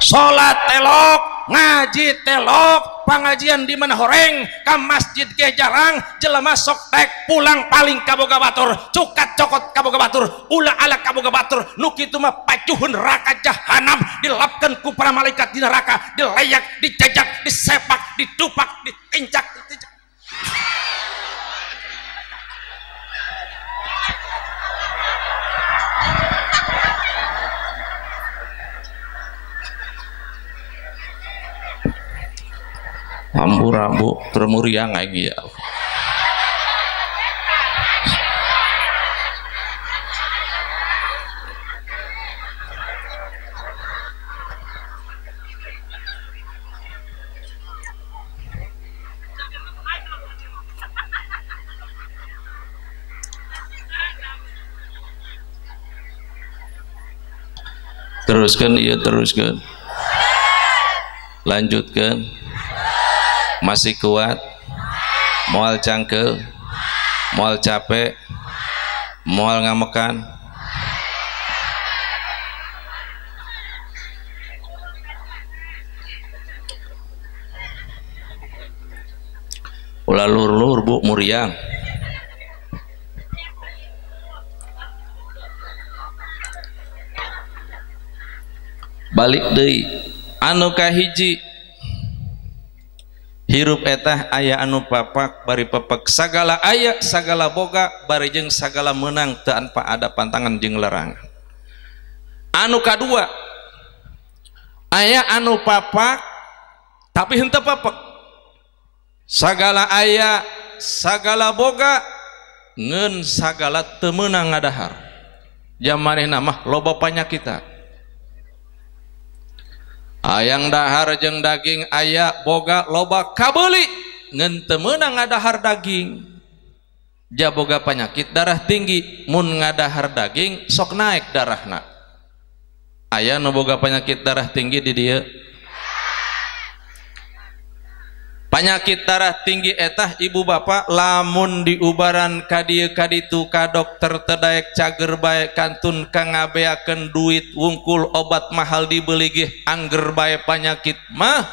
Salat telok, ngaji telok, pangajian di mana horeng, ka masjid ge jarang, jelema sok tek pulang paling kaboga batur, cukat cokot kaboga batur, ulah ala kaboga batur, nu kitu mah pacuhun neraka jahanam, dilapkeun ku para malaikat di neraka, dileyak, dijajak, disepak, didupak, ditinjak. Rambu termuriang lagi ya. Teruskan, iya teruskan, lanjutkan. Masih kuat, moal cangkel, moal capek, moal ngamekan. Ulah lur-lur bu muriang. Balik deui anu kahiji hirup etah aya anu papak bari papak sagala aya sagala boga bari jeung sagala menang tanpa ada pantangan jeung larangan. Anu kadua aya anu papak tapi henteu papak, sagala aya sagala boga ngeun sagala teu meunang ngadahar. Jamanehna mah loba panyakitan. Ayang dahar jeung daging aya boga loba kabeuli ngeun teu meunang ngadahar daging. Ja boga panyakit darah tinggi mun ngadahar daging sok naik darahna. Aya nu boga panyakit darah tinggi di dieu. Panyakit darah tinggi etah ibu bapak lamun diubaran ka dieu ka ditu ka dokter tedaek cager bae kantun kangabeakeun duit wungkul obat mahal dibeli ge angger bae panyakit mah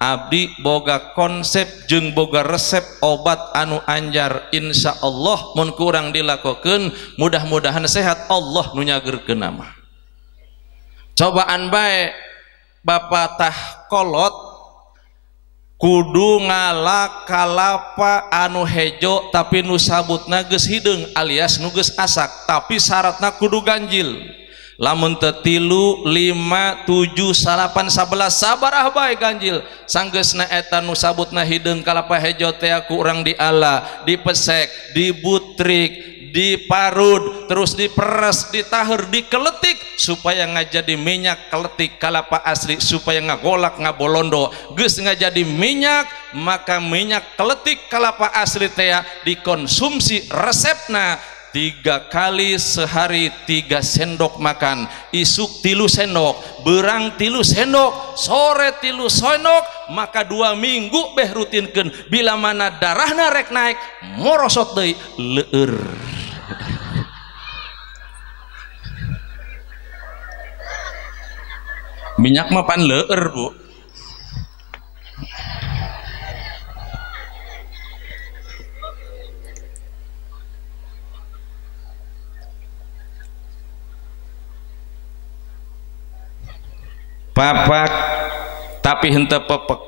abdi boga konsep jeung boga resep obat anu anjar insyaallah mun kurang dilakokeun mudah-mudahan sehat Allah nu nyageurkeun mah. Cobaan bae bapak tah kolot kudu ngalak kalapa anu hejo tapi nu sabutna geus hideung alias nu geus asak tapi syaratna kudu ganjil. Lamun teu 3, 5, 7, 8, 11 sabaraha bae ganjil sanggeusna eta nu sabutna hideung kalapa hejo teh ku urang diala dipesek dibutrik diparud terus diperes ditaher dikeletik supaya ngajadi minyak keletik kalapa asli supaya ngagolak ngabolondo geus ngajadi minyak maka minyak keletik kalapa asli teh dikonsumsi resepna 3 kali sehari 3 sendok makan isuk 3 sendok berang 3 sendok sore 3 sendok maka 2 minggu beh rutinkeun bila mana darahna rek naik morosot deui leueur. Minyak mah pan leueur bu. Papak tapi henteu pepek.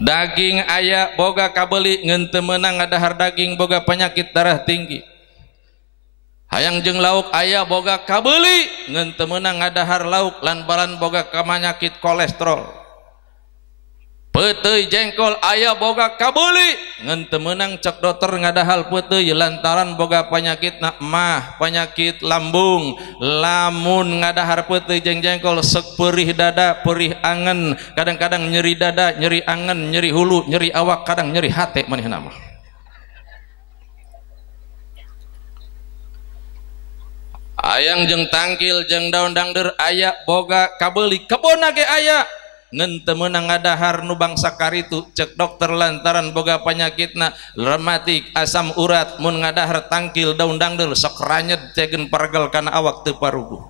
Daging aya boga kabeli ngeun teu meunang ngadahar daging boga penyakit darah tinggi. Hayang jeung lauk aya boga kabeli ngeun teu meunang ngadahar lauk lantaran boga kamanyakit kolesterol. Peuteuy jengkol aya boga kabeli ngeun teu meunang cek dokter ngadahal peuteuy lantaran boga penyakitna mah penyakit lambung. Lamun ngadahar peuteuy jeung jengkol seuk perih dada perih angen kadang-kadang nyeri dada nyeri angen nyeri hulu nyeri awak kadang nyeri hate manehna mah. Ayang jeung tangkil jeung daun dangder aya boga kabeli kebona ge aya ngeun teu meunang ngadahar nu bangsa karitu cek dokter lantaran boga panyakitna rematik asam urat mun ngadahar tangkil daun dangder sok ranyet tegen pargel kana awak teu paruguh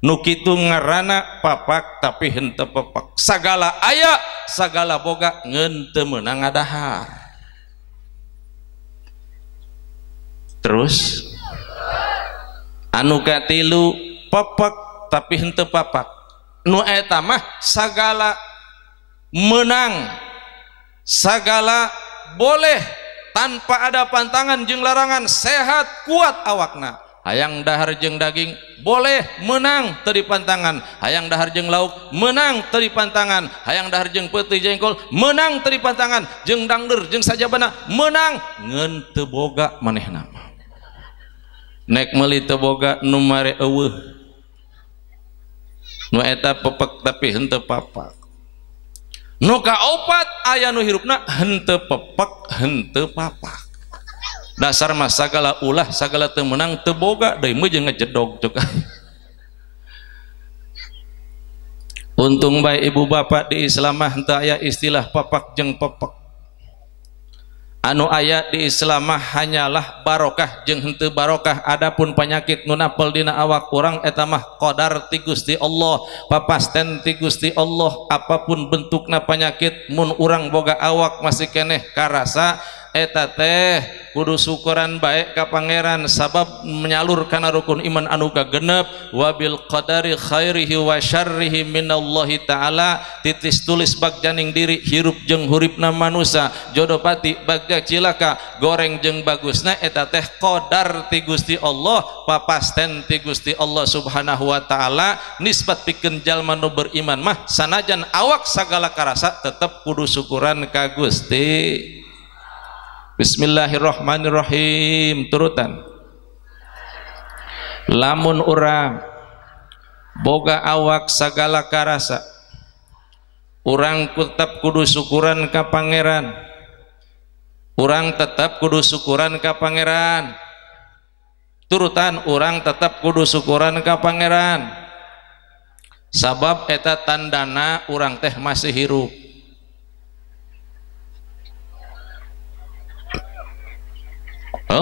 nu kitu ngaranna papak tapi henteu pepak sagala aya sagala boga ngeun teu meunang ngadahar. Terus anu katilu pepek tapi henteu papak nu eta mah sagala menang sagala boleh tanpa ada pantangan jeung larangan sehat kuat awakna. Hayang dahar jeung daging boleh menang teu dipantangan hayang dahar jeung lauk menang teu dipantangan hayang dahar jeung peuteuy jengkol menang teu dipantangan jeung dangder jeung sajabana menang ngeun teu boga manehna nek meuli teu boga nu mare eueuh nu eta pepek tapi henteu papak. Nu kaopat aya nu hirupna henteu pepek henteu papak. Dasar mah sagala ulah sagala teu meunang teu boga deui meuh jeung ngejedog cuk. Untung bae ibu bapak di Islam mah henteu aya istilah papak jeung pepek. Anu aya di Islam mah hanyalah barokah jeung henteu barokah. Adapun penyakit nu napel dina awak urang eta mah qadar ti Gusti Allah, papasten ti Gusti Allah. Apapun bentukna penyakit mun urang boga awak masih keneh karasa eta teh kudu syukuran baik ka pangeran sabab menyalur kana rukun iman anu kagenep wabil qadari khairihi wa syarrihi minallahi ta'ala. Titis tulis bagjaning diri hirup jeung huripna manusia jodoh pati bagja cilaka goreng jeung bagusna eta teh qadar ti Gusti Allah papasten ti Gusti Allah subhanahu wa ta'ala. Nisbat pikeun jalma nu beriman mah sanajan awak sagala karasa tetep kudu syukuran ka Gusti. Bismillahirrahmanirrahim. Turutan lamun urang boga awak sagala karasa urang tetap kudu syukuran ka pangeran. Urang tetap kudu syukuran ka pangeran. Turutan urang tetap kudu syukuran ka pangeran sabab eta tandana urang teh masih hirup.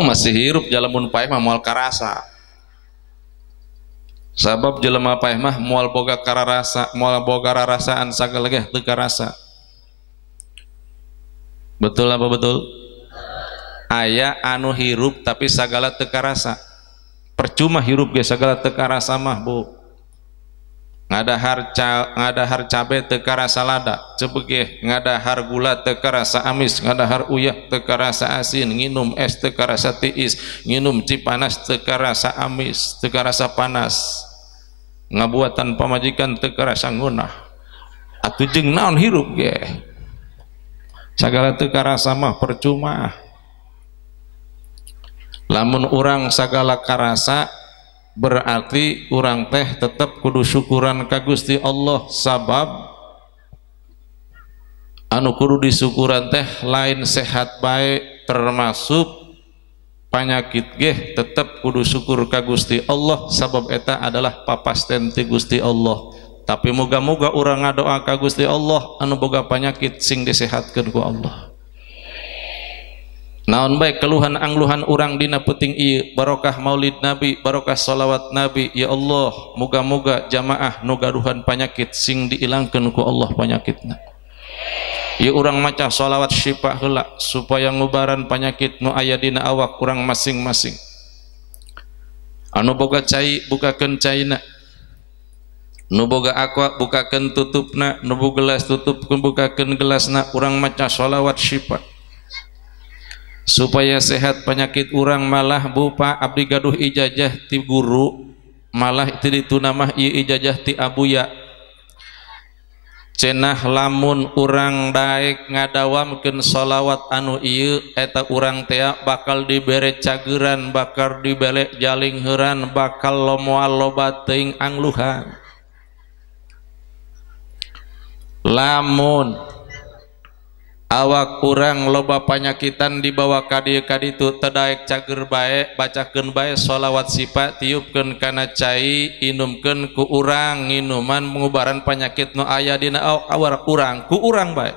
Orang masih hirup jalamun paeh mah moal karasa. Sabab jelema paeh mah moal boga kararasa, moal boga rarasaan sagala ge teu karasa. Betul apa betul? Aya anu hirup tapi sagala teu karasa. Percuma hirup ge sagala teu karasa mah, Bu. Ngadahar cabe teu karasa lada, cebeuk ge ngadahar gula teu karasa amis, ngadahar uyah teu karasa asin, nginum es teu karasa tiis, nginum cipanas teu karasa amis, teu karasa panas. Ngabuatan pamajikan teu karasa ngeunah. Atuh jeung naon hirup ge? Sagala teu karasa mah percuma. Lamun urang sagala karasa berarti urang teh tetap kudu syukuran ka Gusti Allah, sabab anu kudu disyukuran teh lain sehat baik termasuk panyakit geh tetap kudu syukur ka Gusti Allah, sabab eta adalah papasten ti Gusti Allah. Tapi moga-moga urang ngadoa ka Gusti Allah anu boga panyakit sing disehatkeun ku Allah. Naon baik keluhan angluhan urang dina peuting ieu, barokah maulid nabi, barokah sholawat nabi. Ya Allah, moga-moga jamaah nu gaduhan panyakit sing diilangkeun ku Allah panyakitna. Ieu urang maca sholawat syifa heula supaya ngubaran panyakit nu aya dina awak urang masing-masing. Anu boga cai bukakeun caina, nu boga aqua bukakeun tutupna, nu boga gelas tutupkeun bukakeun gelasna. Urang maca sholawat syifa supaya sehat panyakit urang. Malah bupa abdi gaduh ijazah ti guru, malah ti dituna mah ieu ijazah ti abuya. Cenah lamun urang daek ngadawamkeun sholawat anu ieu, eta urang teh bakal dibere cageran, bakal dibere jaling heuran, bakal moal loba teuing angluhan. Lamun awak urang loba panyakitan dibawa ka dieu ka ditu, teu daek cager bae, bacakeun bae sholawat sifat, tiupkeun kana cai, inumkeun ku urang minuman ngubaran panyakit nu aya dina awak urang ku urang bae.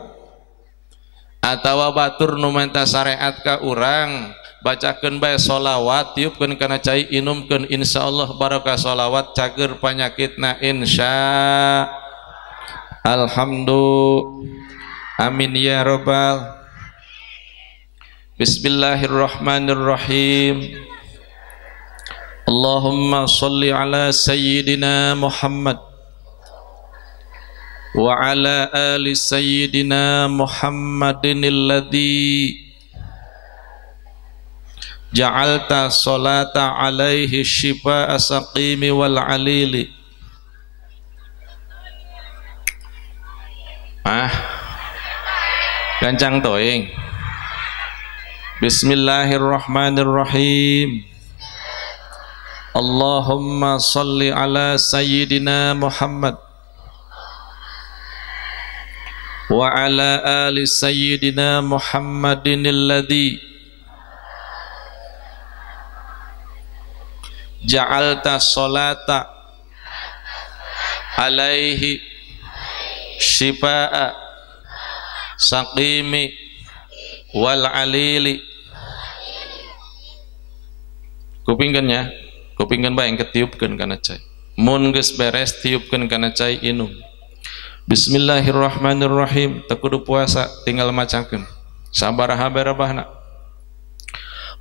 Atawa batur nu menta syariat ka urang, bacakeun bae sholawat, tiupkeun kana cai, inumkeun, insyaallah barokah sholawat cager panyakitna insya alhamdulillah. Amin ya rabbal. Bismillahirrahmanirrahim. Allahumma salli ala sayyidina Muhammad wa ala ali sayyidina Muhammadin alladhi ja'alta salata alaihi shifa'a saqimi wal alili. Gancang toing. Bismillahirrahmanirrahim. Allahumma salli ala sayyidina Muhammad wa ala ali sayyidina Muhammadin alladhi ja'alta salata alaihi shifa'a saqimi wal alili. Kupingkeunnya, kupingkeun bae engke tiupkeun kana cai. Mun geus beres tiupkeun kana cai, inum. Bismillahirrahmanirrahim. Teu kudu puasa, tinggal macakeun sabaraha barabahna.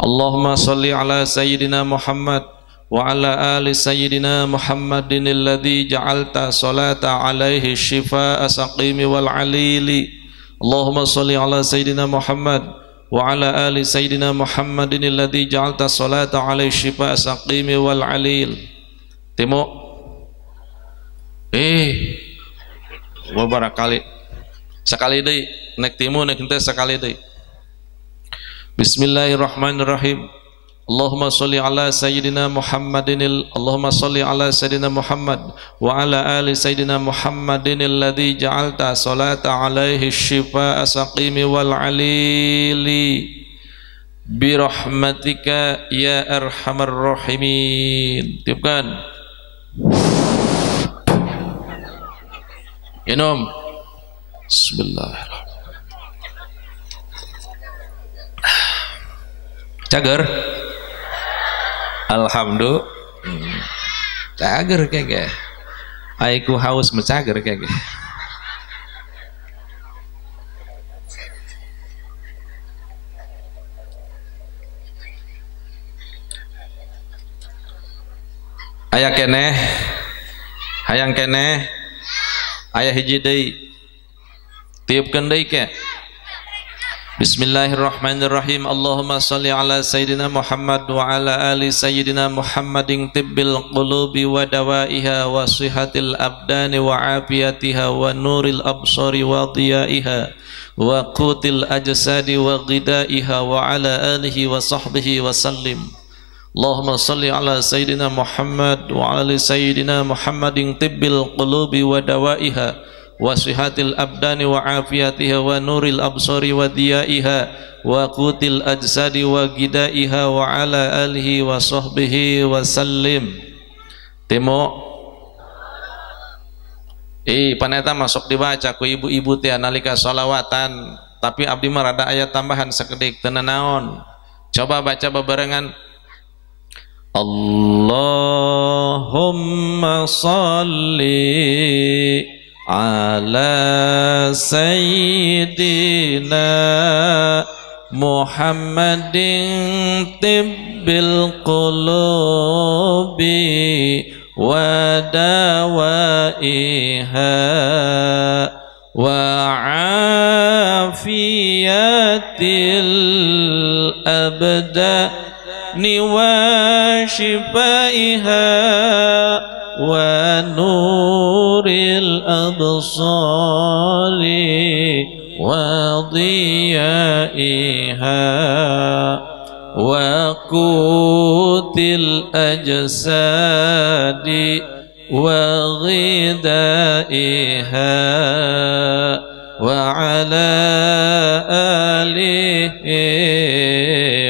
Allahumma sholli ala sayyidina Muhammad wa ala ali sayyidina Muhammadin alladhi ja'alta salata alaihi shifaa saqimi wal alili. Allahumma sholli ala sayyidina Muhammad wa ala ali sayyidina Muhammadin alladhi ja'alta salata alaihi shifaa saqimi wal alil. Timo beberapa kali, sekali deui nek timu nek henteu sekali deui. Bismillahirrahmanirrahim. Allahumma sholli ala sayyidina Muhammadin Allahumma sholli ala sayyidina Muhammad wa ala ali sayyidina Muhammadin alladhi ja'alta salata alaihi shifaa saqimi wal alili bi rahmatika ya arhamar rahimin. Tiupkan. Inum. Bismillahirrahmanirrahim. Cager. Alhamdulillah. Cager kege. Aiku haus mencager kege. Aya keneh, hayang keneh, aya hiji deui. Tiupkeun deui ke. Bismillahirrahmanirrahim. Allahumma salli ala sayyidina Muhammad wa ala ali sayyidina Muhammadin tibbil qulubi wa dawaiha wa sihatil abdani wa afiyatiha wa nuril absari wa diyaiha wa qutil ajsadi wa ghidaiha wa ala alihi wa sahbihi wa sallim. Allahumma salli ala sayyidina Muhammad wa ala sayyidina Muhammadin tibbil qulubi wa dawaiha wa sihatil abdani wa afiyatiha wa nuril absari wa diyaiha wa qutil ajsadi wa gidaiha wa ala alihi wa sahbihi wa sallim. Temo paneta masuk dibaca ku ibu-ibu teh nalika sholawatan, tapi abdi mah rada aya tambahan sakedik teu naon. Coba baca bebarengan. Allahumma salli ala sayyidina Muhammadin tibbil qulubi wa dawaiha wa afiyatil abdani wa shifaiha wa nuril absari wa diyaiha wa qutil ajsadi wa ghidaiha wa ala alihi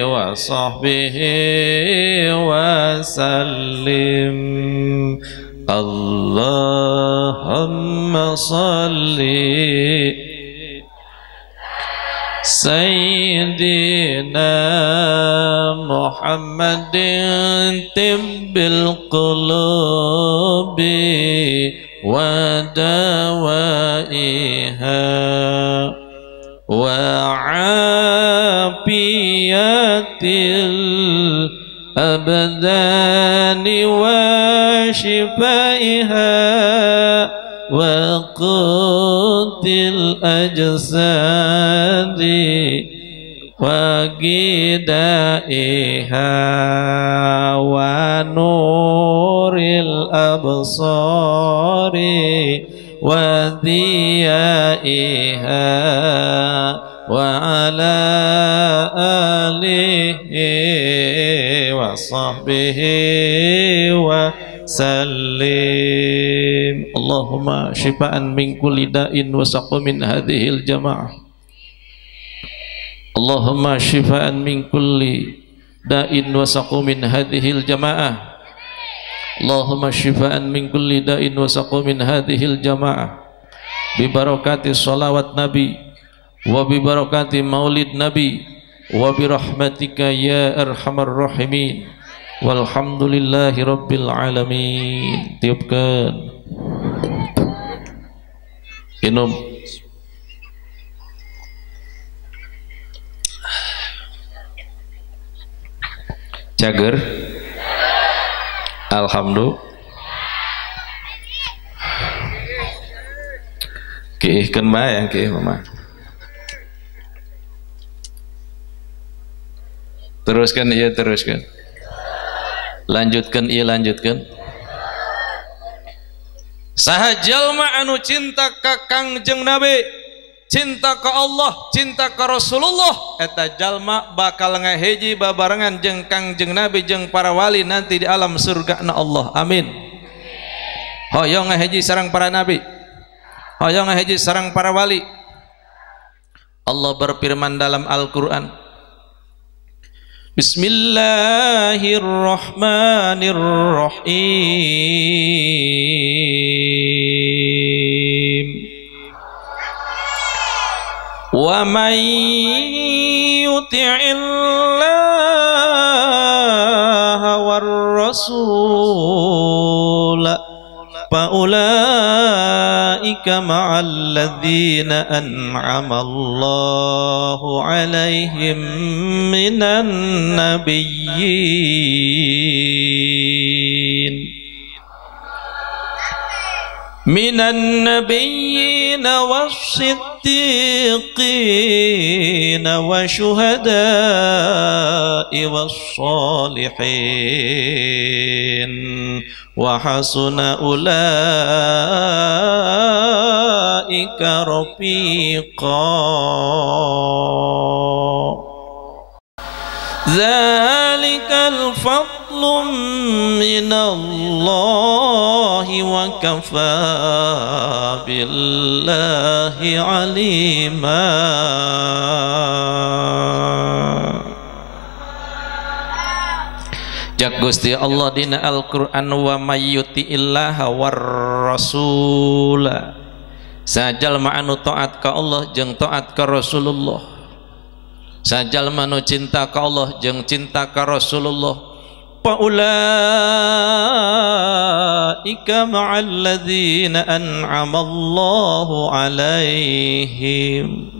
wa sahbihi wa sallim. Allahumma salli sayyidina Muhammadin tibbil qulubi wa dawaiha wa afiyatil abdani wa shifaiha wa qutil ajsadi wa gidaiha wa nuril absari wa diyaiha wa ala alihi wa sahbihi wa sallim. Allahumma shifaan min kulli da'in wa saqamin hadhil jamaah. Allahumma shifaan min kulli da'in wa saqamin hadhil jamaah. Allahumma shifaan min kulli da'in wa saqamin hadhil jamaah. Bi barakati shalawat nabi wa bi barakati maulid nabi wa bi rahmatika ya arhamar rahimin. Walhamdulillahi rabbil alamin. Tiupkan. Minum. Cager. Alhamdulillah. Kiihkeun bae yang kiih mama. Teruskan iya teruskan. Lanjutkan iya lanjutkan. Saha jalma anu cinta ka Kangjeng Nabi, cinta ka Allah, cinta ka Rasulullah, eta jalma bakal ngahiji babarengan jeung Kangjeng Nabi jeung para wali nanti di alam surga na Allah. Amin. Hoyong ngahiji sareng para nabi, hoyong ngahiji sareng para wali. Allah berfirman dalam Al-Qur'an, Bismillahirrahmanirrahim. Wa man yuti'illaha war والرسول فأولئك مع الذين أنعم الله عليهم من النبيين والصديقين والشهداء والصالحين وحسن أولئك رفيقا ذلك الفضل من الله وكفى بالله عليما. Jak Gusti Allah dina Al-Qur'an wa may yuti'illaha war rasul sajalma anu taat ka Allah jeung taat ka Rasulullah, sajalma anu cinta ka Allah jeung cinta ka Rasulullah, faulaika ma'al ladzina an'ama Allahu alaihim,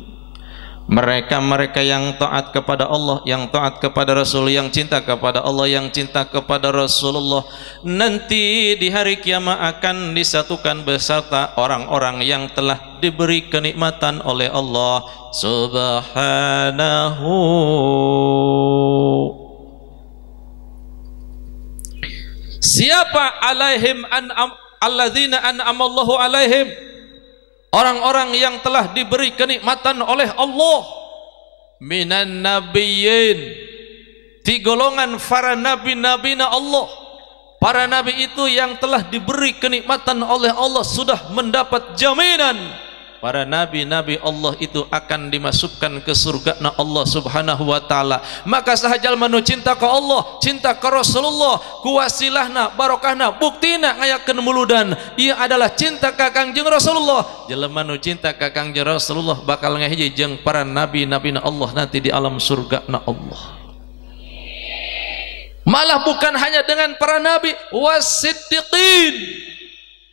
mereka yang taat kepada Allah, yang taat kepada Rasul, yang cinta kepada Allah, yang cinta kepada Rasulullah, nanti di hari kiamat akan disatukan beserta orang-orang yang telah diberi kenikmatan oleh Allah Subhanahu. Siapa alaihim alladzina an'amallahu alaihim? Orang-orang yang telah diberi kenikmatan oleh Allah minan nabiyyin, di golongan para nabi-nabina Allah. Para nabi itu yang telah diberi kenikmatan oleh Allah sudah mendapat jaminan para nabi-nabi Allah itu akan dimasukkan ke surga na Allah Subhanahu wa taala. Maka sahajal manu cinta ka Allah, cinta ka Rasulullah, kuwasilahna barokahna buktina ngayakeun muludan ieu adalah cinta ka Kangjeng Rasulullah. Jelema nu cinta ka Kangjeng Rasulullah bakal ngahiji jeung para nabi-nabina Allah nanti di alam surga na Allah. Malah bukan hanya dengan para nabi, wasiddiqin,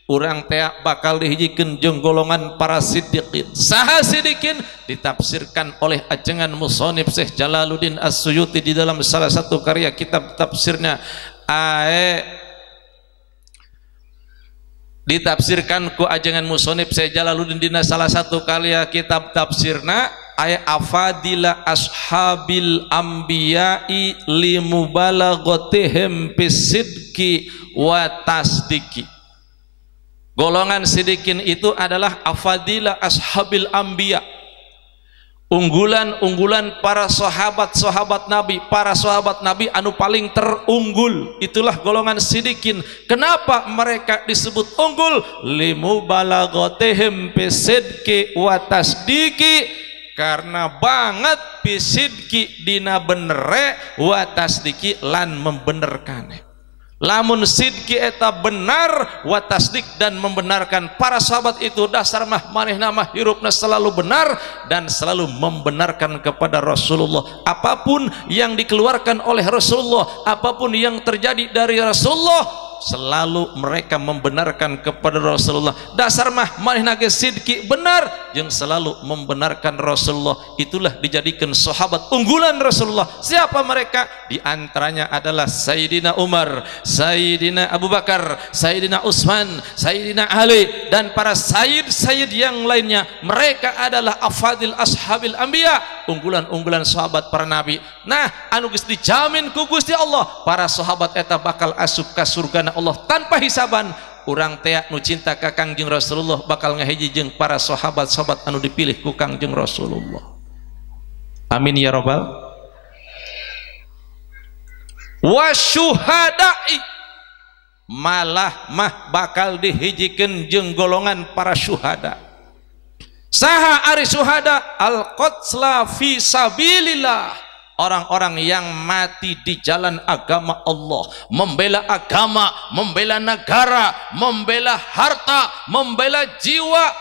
urang teh bakal dihijikeun jeung golongan para siddiqin. Saha siddiqin ditafsirkan oleh ajengan musannif Syekh Jalaluddin As-Suyuti di dalam salah satu karya kitab tafsirnya. Ditafsirkan ku ajengan musannif Syekh Jalaluddin dina salah satu karya kitab tafsirna aya afadila ashabil anbiya'i limubalaghatihim bisidqi wa tasdiki. Golongan sidikin itu adalah afadila ashabil anbiya, unggulan-unggulan para sahabat-sahabat Nabi, para sahabat Nabi anu paling terunggul, itulah golongan sidikin. Kenapa mereka disebut unggul? Limubalaghatihim bisidqi wa tasdiki, karena banget bisidqi dina benere wa tasdiki lan membenerkan. Lamun sidqi eta benar wa tasdik dan membenarkan. Para sahabat itu dasar mah manehna mah hirupna selalu benar dan selalu membenarkan kepada Rasulullah. Apapun yang dikeluarkan oleh Rasulullah, apapun yang terjadi dari Rasulullah, selalu mereka membenarkan kepada Rasulullah. Dasar mah manehna ge sidqi benar yang selalu membenarkan Rasulullah. Itulah dijadikan sahabat unggulan Rasulullah. Siapa mereka? Di antaranya adalah Sayyidina Umar, Sayyidina Abu Bakar, Sayyidina Utsman, Sayyidina Ali dan para sayyid-sayyid yang lainnya. Mereka adalah afadil ashabil anbiya, unggulan-unggulan sahabat para nabi. Nah, anu geus dijamin ku Gusti Allah, para sahabat eta bakal asup ka surga Allah tanpa hisaban. Urang teh nu cinta ka Kangjeng Rasulullah bakal ngahiji jeung para sahabat-sahabat anu dipilih ku Kangjeng Rasulullah. Amin ya rabbal. Wasyuhada'i, malah mah bakal dihijikeun jeung golongan para syuhada. Saha ari syuhada? Al-qatsla fi sabilillah, orang-orang yang mati di jalan agama Allah, membela agama, membela negara, membela harta, membela jiwa,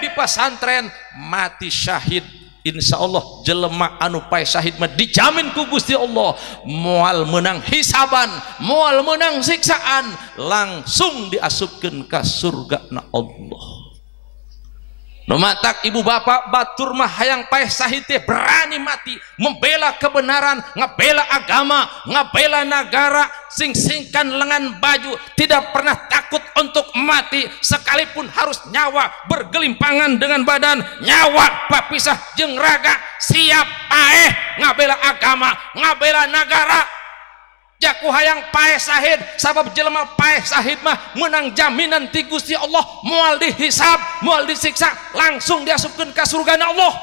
di pesantren mati syahid insyaallah jelema anu pae syahid mah dijamin ku Gusti Allah moal menang hisaban, moal menang siksaan, langsung diasupkeun ka surgana Allah. Nu matak ibu bapak batur mah hayang paeh syahid teh berani mati membela kebenaran, ngabela agama, ngabela negara, sing-singkan lengan baju, tidak pernah takut untuk mati sekalipun harus nyawa bergelimpangan dengan badan, nyawa papisah jeung raga, siap paeh ngabela agama, ngabela negara. Jaku hayang paeh syahid, sabab jelema paeh syahid mah menang jaminan ti Gusti Allah, moal dihisab, moal disiksa, langsung diasupkeun ka surgana Allah.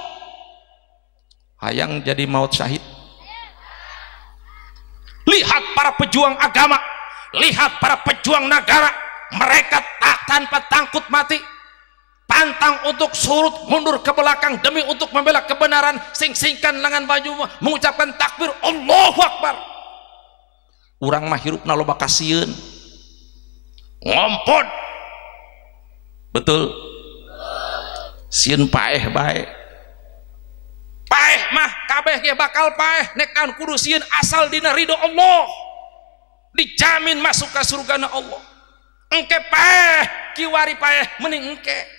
Hayang jadi maut syahid. Lihat para pejuang agama, lihat para pejuang negara, mereka tak tanpa takut mati, pantang untuk surut mundur ke belakang demi untuk membela kebenaran, sing-singkan lengan baju, mengucapkan takbir Allahu Akbar. Urang mah hirupna loba kasieun ngompot, betul, sieun paeh bae, paeh mah kabeh ge bakal paeh, nekan kudu sieun asal dina ridho Allah, dijamin masuk ka surgana Allah. Engke paeh kiwari paeh mending engke.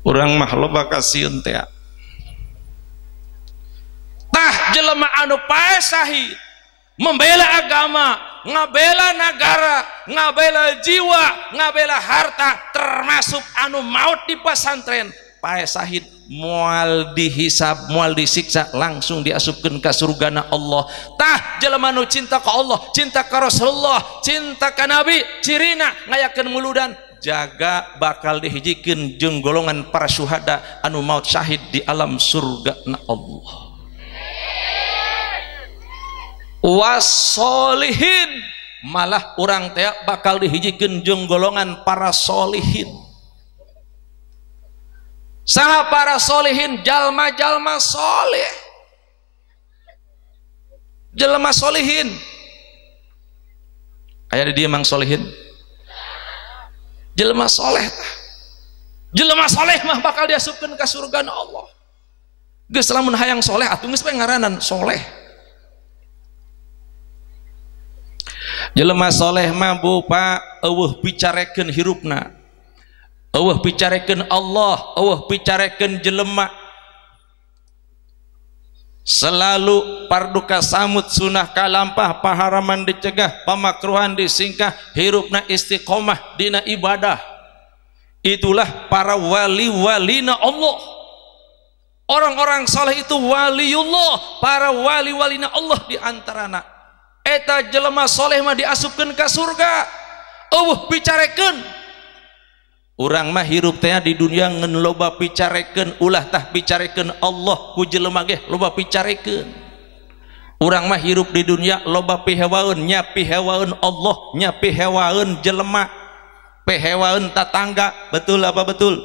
Urang mah loba kasieun teh tah jelema anu paeh syahid membela agama, ngabela negara, ngabela jiwa, ngabela harta, termasuk anu maut di pesantren, paeh syahid moal dihisab, moal disiksa, langsung diasupkeun ka surgana Allah. Tah jelema anu cinta ka Allah, cinta ka Rasulullah, cinta ka Nabi, cirina ngayakeun muludan, jaga bakal dihijikeun jeung golongan para syuhada anu maut syahid di alam surgana Allah. Wasolihin, malah urang teh bakal dihijikeun jeung golongan para solihin. Saha para solihin? Jalma-jalma soleh, jelema solihin. Aya di dieu mang solihin, jelema soleh tah, jelema soleh mah bakal diasupkeun ka surgana Allah. Geus lamun hayang soleh atuh geus bae ngaranan soleh. Jelema soleh mah bupa eueuh picarekeun hirupna, eueuh picarekeun Allah, eueuh picarekeun jelema, selalu pardu kasamut, sunah kalampah, paharaman dicegah, pamakruhan disingkah, hirupna istiqomah dina ibadah. Itulah para wali-walina Allah. Orang-orang saleh itu waliullah, para wali-walina Allah di antarana. Eta jelema soleh mah diasupkeun ka surga. Eueuh picarekeun. Urang mah hirup teh di dunia ngeun loba picarekeun, ulah tah picarekeun Allah ku jelema ge loba picarekeun. Urang mah hirup di dunia loba pihewaeun, nya pihewaeun Allah, nya pihewaeun jelema, pihewaeun tatangga, betul apa betul?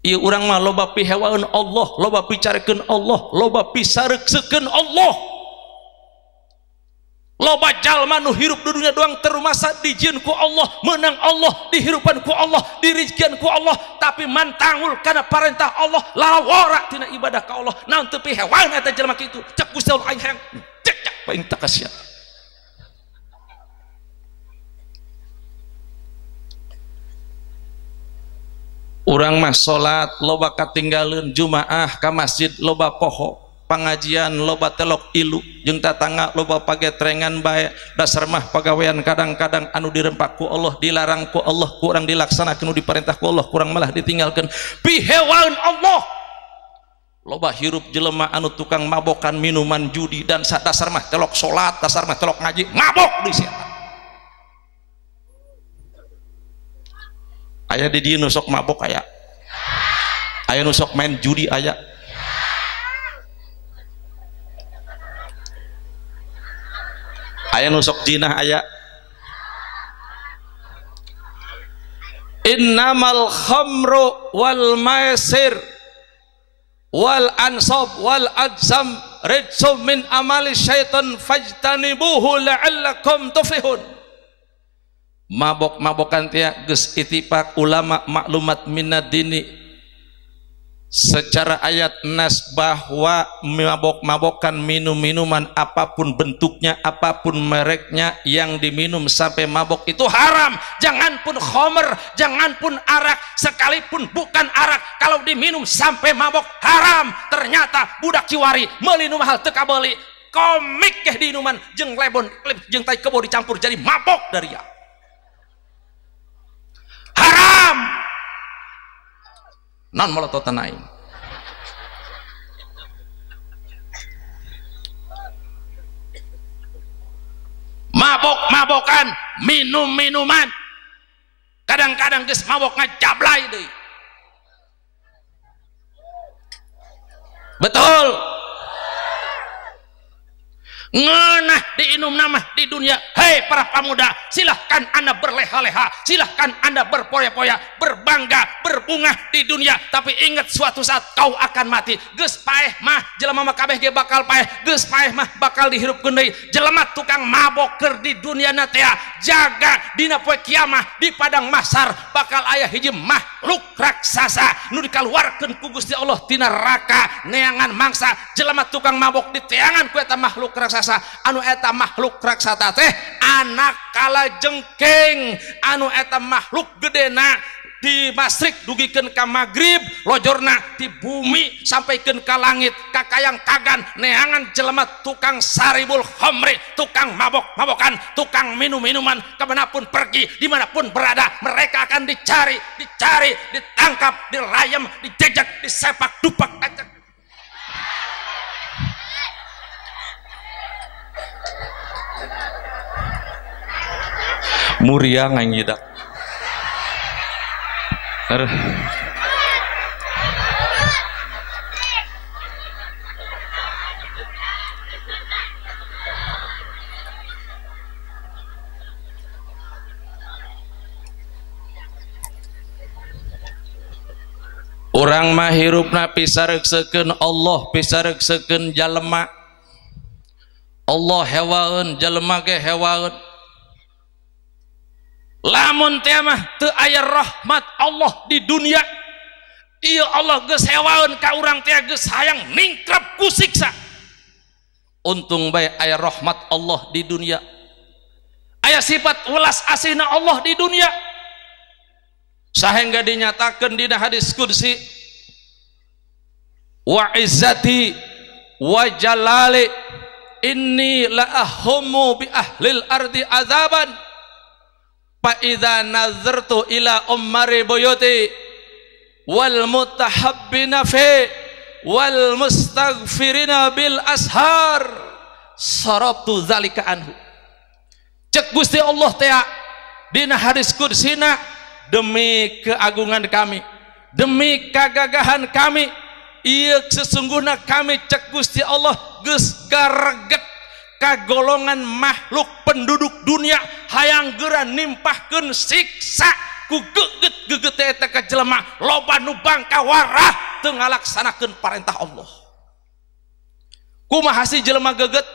Ieu urang mah loba pihewaeun Allah, loba picarekeun Allah, loba pisareukseun Allah. Loba jalma nu hirup di dunia doang terumasa dijieun ku Allah, menang Allah, dihirupan ku Allah, dirijikan ku Allah, tapi mantangul karena perintah Allah, lawara tina ibadah ka Allah. Naon teu pihewan eta jalma kitu, cek Gusti Allah aing hayang cek paing teu kasihan. Urang mah salat loba katinggaleun, jumaah ka masjid loba poho, pangajian loba telok ilu, jeung tatangga loba pagetrengan bae. Dasar mah pagawean kadang-kadang anu dirempak ku Allah, dilarang ku Allah, kurang dilaksanakeun, anu diperintah ku Allah kurang malah ditinggalkeun. Pihewaeun Allah. Loba hirup jelema anu tukang mabokan minuman judi, dan dasar mah telok salat, dasar mah telok ngaji, mabok di sia. Aya di dieu nu sok mabok aya. Aya nu sok main judi aya. Aya nu sok jinah aya. Innamal khamru wal maisir wal ansab wal adzam rijsum min amali syaitan fajtanibuhu la'allakum tuflihun. Mabok-mabokan tia geus ittifaq ulama maklumat minad dini secara ayat nas bahwa mabok-mabokan minum-minuman apapun bentuknya, apapun mereknya yang diminum sampai mabok itu haram. Jangan pun khamr, jangan pun arak, sekalipun bukan arak, kalau diminum sampai mabok haram. Ternyata budak ciwari meuli nu mahal teu kabeli, komik keh di inuman jeung lebon jeung tai kebo dicampur jadi mabok dari ya. Haram. Non molototan aing. Mabok-mabokan, minum-minuman. Kadang-kadang geus mabok ngajablay deui. Betul. Ngeunah diinum nama di dunia. Hei para pemuda, silahkan anda berleha-leha, silahkan anda berpoya-poya, berbangga, berbunga di dunia, tapi ingat suatu saat kau akan mati. Geus paeh mah jelema mah kabeh ge bakal paeh, geus paeh mah bakal dihirupkeun deui. Jelema tukang mabok keur di dunia na teh jaga dina poe kiamah di padang mahsyar bakal aya hiji makhluk raksasa nu dikaluarkeun ku Gusti Allah tina neraka neangan mangsa. Jelema tukang mabok diteangan ku eta makhluk raksasa. Anu eta makhluk raksasa teh anak kalajengking, anu eta makhluk gedena di masrik dugikeun ka magrib, lojorna di bumi sampaikeun ka langit, ka kayang kagan neangan jelema tukang saribul khamri, tukang mabok-mabokan, tukang minum-minuman, kemanapun pergi, dimanapun berada mereka akan dicari, ditangkap, dirayam, dijejak, disepak dupak. Muria ngangidak. Urang mah hirupna pisareukseun Allah, pisareukseun jalema. Allah hewaeun, jalema ge hewaeun. Lamun teh mah teu aya rahmat Allah di dunia, ieu Allah geus hewaeun ka urang teh geus hayang ningkrap ku siksa. Untung bae aya rahmat Allah di dunia, aya sifat welas asihna Allah di dunia, sahingga dinyatakeun dina hadis qudsi, wa izzati wa jalali inni la ahummu bi ahlil ardi azaban fa idza nazartu ila ummari buyuti wal mutahabbina fi wal mustaghfirina bil ashar sarabtu zalika anhu. Cek Gusti Allah teh dina hadis qudsina, demi keagungan kami, demi kagagahan kami, ieu sesungguhna kami cek Gusti Allah geus gareget kagolongan makhluk penduduk dunia hayang geura nimpahkeun siksa ku geget eta ka jelema loba nu bangka warah teu ngalaksanakeun parentah Allah. Kumaha si jelema geget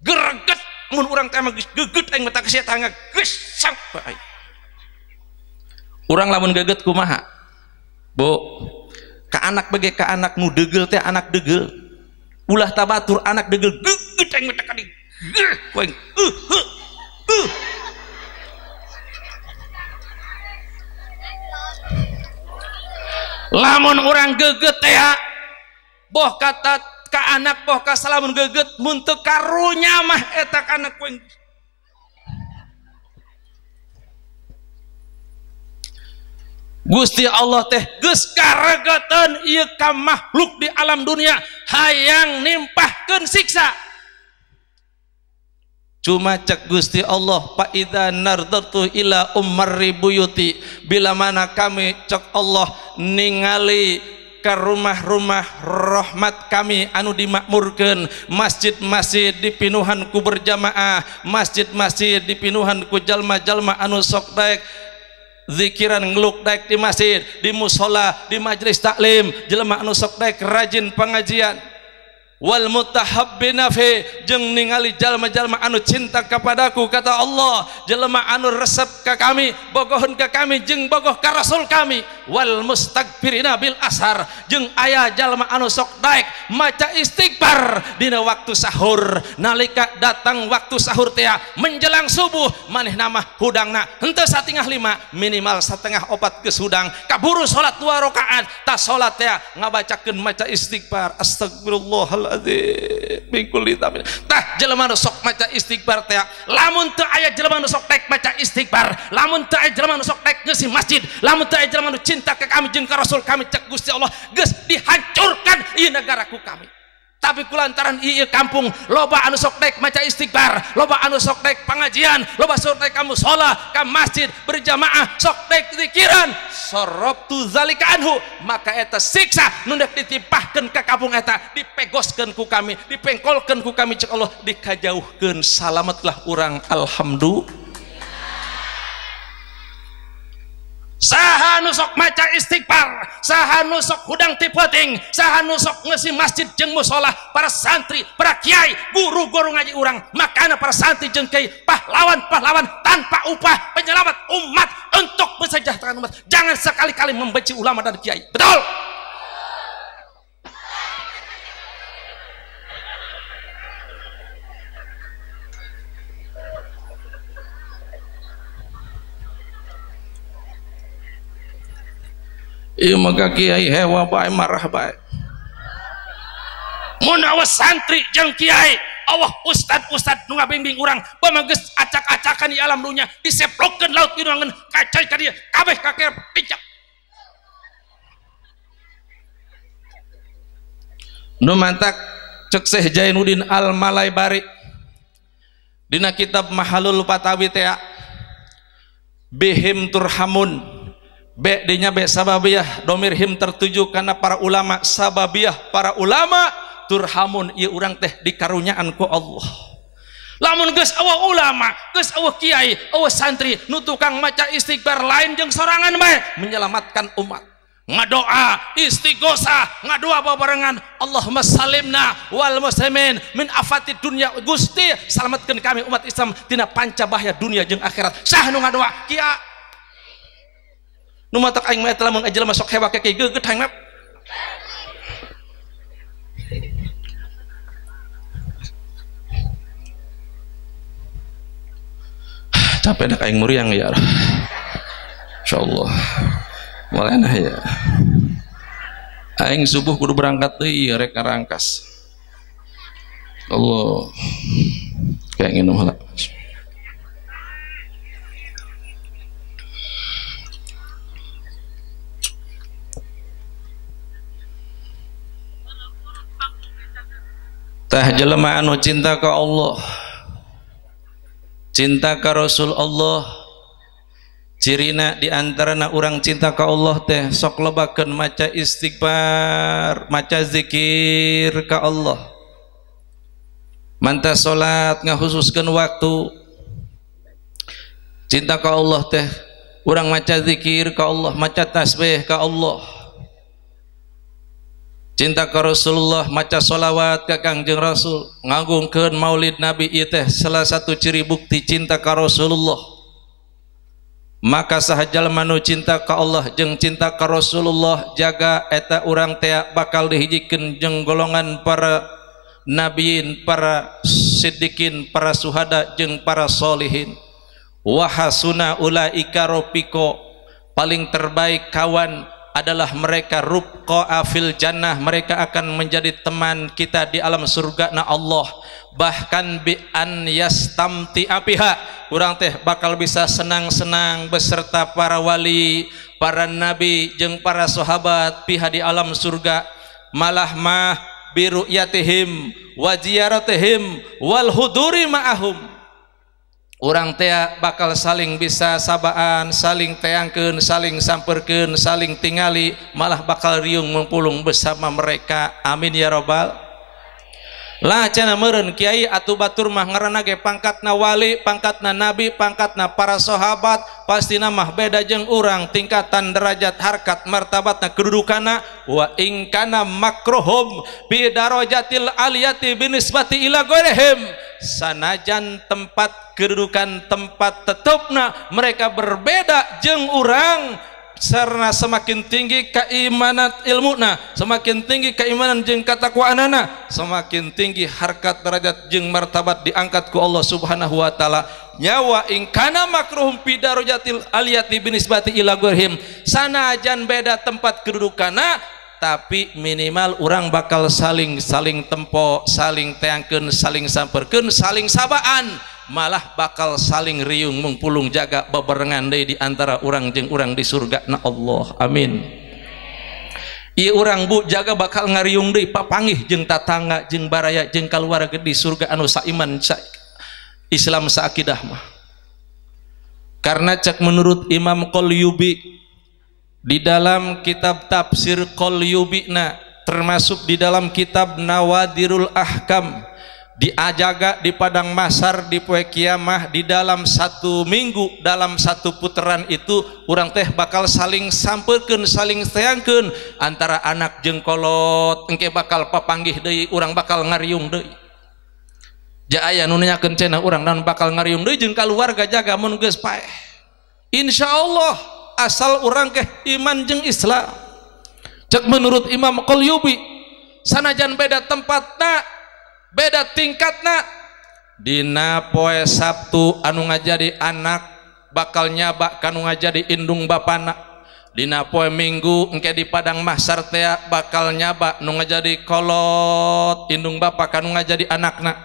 greget mun urang teh mah geget aing mata ka tangga geus sampai. Urang lamun geget kumaha? Bu, ka anak bage ka anak nu deugel teh anak deugel. Ulah tabatur anak deugel geget aing mata ka di. Poing lamun urang geget teh boh kata ka anak boh ka salamun geget mun teu karunya mah eta anak poing. Gusti Allah teh geus karegeteun ieu ka makhluk di alam dunia hayang nimpahkeun siksa. Cuma cek Gusti Allah, fa idza nardartu ila ummari buyuti, bila mana kami cek Allah ningali ka rumah-rumah rahmat kami anu dimakmurkeun, masjid-masjid dipinuhan ku berjamaah, masjid-masjid dipinuhan ku jalma-jalma anu sok daek zikiran ngeluk daek di masjid, di musola, di majelis taklim, jelema anu sok daek rajin pengajian. wal mutahabbina fi jeung ningali jalma-jalma anu cinta kepadaku kata Allah jelema anu resep ka kami bogohun ka kami jeung bogoh ka rasul kami wal mustaghfirina bil ashar jeung aya jalma anu sok daek maca istighfar dina waktu sahur nalika datang waktu sahur teh menjelang subuh manehna mah hudangna henteu 4:30 minimal 3:30 geus hudang kaburu salat 2 rakaat tas salat teh ngabacakeun maca istighfar astagfirullah tah jelema nu sok maca istighfar teh lamun teu aya jelema nu sok tek maca istighfar lamun teu aya jelema nu sok tek ngeusi masjid lamun teu aya jelema nu cinta ka kami jeung ka rasul kami cek Gusti Allah geus dihancurkan ieu negara ku kami tapi kulantaran ieu kampung loba anu sok tek maca istighfar loba anu sok tek pengajian loba sok tek kamu sholat ka masjid berjamaah sok tek zikiran sorobtu zalika anhu maka eta siksa nu dek ditipahkeun ka kampung eta dipegoskeun ku kami dipengkolkeun ku kami cek Allah dikajauhkeun salametlah urang alhamdulillah. Saha nu sok maca istighfar, saha nu sok hudang ti peuting, saha nu sok ngeusi masjid jeung mushola, para santri, para kiai, guru-guru ngaji urang, makana para santri jeung kiai pahlawan-pahlawan tanpa upah penyelamat umat untuk mensejahterakan umat. Jangan sekali-kali membenci ulama dan kiai. Betul? Iya maka kiai hewa bae marah bae mun awas santri jeung kiai Allah ustad nu ngabimbing urang bama geus acak-acakan di alam dunya diseplokeun laut irangan kacai ka dieu kabeh kakek picak nu mantak cek Syekh Jainuddin Al-Malaybari dina kitab Mahalul Fatawi teh bihim turhamun be dinya be sababiyah domir him tertuju karena para ulama sababiyah para ulama turhamun ieu urang teh dikarunyaan ku Allah lamun geus eueuh ulama geus eueuh kiai eueuh santri nu tukang maca istighfar lain jeung sorangan bae menyelamatkan umat ngadoa istighosah ngadoa babarengan Allahumma salimna wal muslimin min afati dunya Gusti salametkeun kami umat Islam tina panca bahaya dunia jeung akhirat sah nu ngadoa kiai nu matak aing mah lamun aja masuk hewa kayak geugeut hayang mah capek dah aing muriang ya insyaallah malena ya aing subuh kudu berangkat deui rek karangkas Allah kayak nginum heula tah jelema anu cinta ka Allah cinta ka Rasul Allah cirina diantarana urang cinta ka Allah teh sok lobakeun maca istighfar maca zikir ka Allah manta salat ngahususkeun waktu cinta ka Allah teh urang maca zikir ka Allah maca tasbih ka Allah cinta ka Rasulullah maca sholawat ka Kangjeng Rasul ngagungkeun maulid Nabi ieu teh salah satu ciri bukti cinta ka Rasulullah maka saha jalma nu cinta ka Allah jeung cinta ka Rasulullah jaga eta urang teh bakal dihijikeun jeung golongan para nabiin para siddiqin para suhada jeung para solihin wa hasuna ulaika rafiqa paling terbaik kawan adalah mereka rubqa fil jannah mereka akan menjadi teman kita di alam surga na Allah bahkan bi an yastamti apiha urang teh bakal bisa senang-senang beserta para wali para nabi jeung para sahabat piha di alam surga malah mah biru'yatihim wa ziyaratihim wal huduri ma'ahum urang teh bakal saling bisa sabaan saling teangkeun saling samperkeun saling tingali malah bakal riung mempulung bersama mereka amin ya rabbal lah cenah meureun kiai atuh batur mah ngaranna ge pangkatna wali, pangkatna nabi, pangkatna para sahabat, pastina mah beda jeung urang tingkatan derajat harkat martabatna kedudukanna. Wa in kana makruhum bi darajatil aliyati binisbati ila ghairihim, sanajan tempat kedudukan tempat tetepna mereka berbeda jeung urang, sarana semakin tinggi keimanan ilmuna, semakin tinggi keimanan jeung katakwaanana, semakin tinggi harkat derajat jeung martabat diangkat ku Allah Subhanahu wa taala. Nyawa in kana makruhum fi darajatil aliyati binisbati ila ghairihim, sanajan beda tempat kedudukanna tapi minimal orang bakal saling tempo, saling teangkeun, saling samperkeun, saling sabaan, malah bakal saling riung mengpulung jaga bebarengan deui di antara urang jeung urang di surga na Allah. Amin. Ieu urang bu jaga bakal ngariung deui papanggih jeung tatangga jeung baraya jeung kaluarga di surga anu saiman Islam saakidah mah. Karena cek menurut Imam Qalyubi di dalam kitab tafsir Qalyubina, termasuk di dalam kitab Nawadirul Ahkam, diajaga di padang mahsyar di poe kiamah, di dalam satu minggu, dalam satu putaran itu urang teh bakal saling sampeurkeun, saling teangkeun antara anak jeung kolot, engke bakal papanggih deui, urang bakal ngariung deui. Ja aya nu nanyakeun cenah urang naon bakal ngariung deui jeung kaluarga jaga mun geus paeh. Insyaallah asal urang ke iman jeung Islam. Cek menurut Imam Qalyubi, sanajan beda tempatna, beda tingkatna, dina poe Sabtu anu ngajadi anak bakal nyaba kanu ngajadi indung bapana, dina poe Minggu engke di padang mahsyar teh bakal nyaba nu ngajadi kolot indung bapa kanu ngajadi anakna,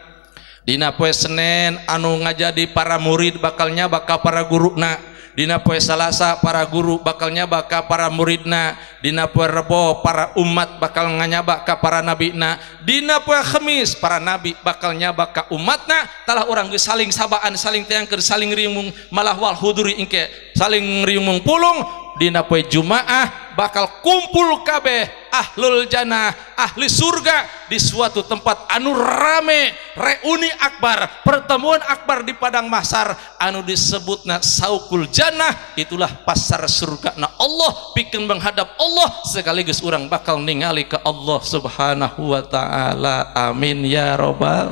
dina poe Senin anu ngajadi para murid bakal nyaba ka para guruna, dina poe Salasa para guru bakal nyaba ka para muridna, dina poe Rebo para umat bakal nganyaba ka para nabina, dina poe Kemis para nabi bakal nyaba ka umatna. Talah urang geus saling sabaan, saling teangkeun, saling riung malah wal huduri engke saling riung pulung. Dina poe Jumaah bakal kumpul kabeh ahlul jannah, ahli surga di suatu tempat anu rame, reuni akbar, pertemuan akbar di padang mahsyar anu disebutna saukul jannah. Itulah pasar surga na Allah pikeun menghadap Allah, sekaligus urang bakal ningali ke Allah Subhanahu wa taala. Amin ya robbal.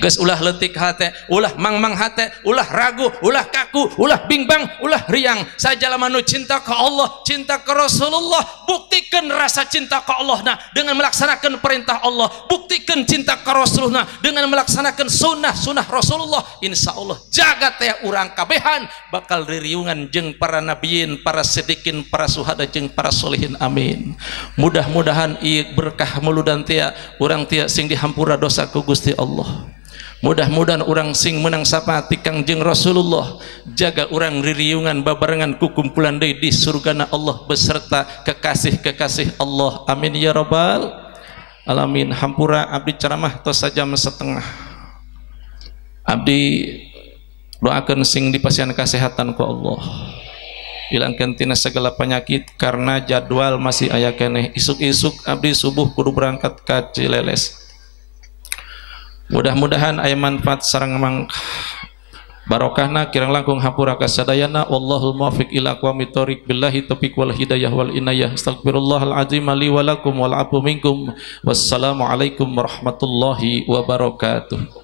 Geus ulah leutik hate, ulah mangmang hate, ulah ragu, ulah kaku, ulah bingbang, ulah riang. Sajalama nu cinta ka Allah, cinta ka Rasulullah, buktikeun rasa cinta ka Allah nah dengan melaksanakan perintah Allah, buktikeun cinta ka Rasulullah dengan melaksanakan sunnah Rasulullah. Insyaallah jagat teh urang kabehan bakal ririungan jeung para nabiyin, para siddiqin, para syuhada jeung para solihin. Amin. Mudah-mudahan ieu berkah muludan tia urang tia sing dihampura dosa ku Gusti Allah. Mudah-mudahan orang sing menang sapati Kangjeng Rasulullah, jaga orang ririungan babarengan ku kumpulan deui di surgana Allah beserta kekasih-kekasih Allah. Amin ya rabbal alamin. Hampura abdi ceramah tos sajam setengah. Abdi doakeun sing dipasihan kesehatan ku Allah, hilangkeun tina segala penyakit karena jadwal masih aya keneh. Isuk-isuk abdi subuh kudu berangkat ka Cileles. Mudah-mudahan aya manfaat sareng mang barokahna kirang langkung hampura kasadayana. Wallahul muwaffiq ila aqwamit thoriq, billahi taufiq wal hidayah wal inayah. Astagfirullahal azim li wa lakum wal afu minkum. Wassalamu alaikum warahmatullahi wabarakatuh.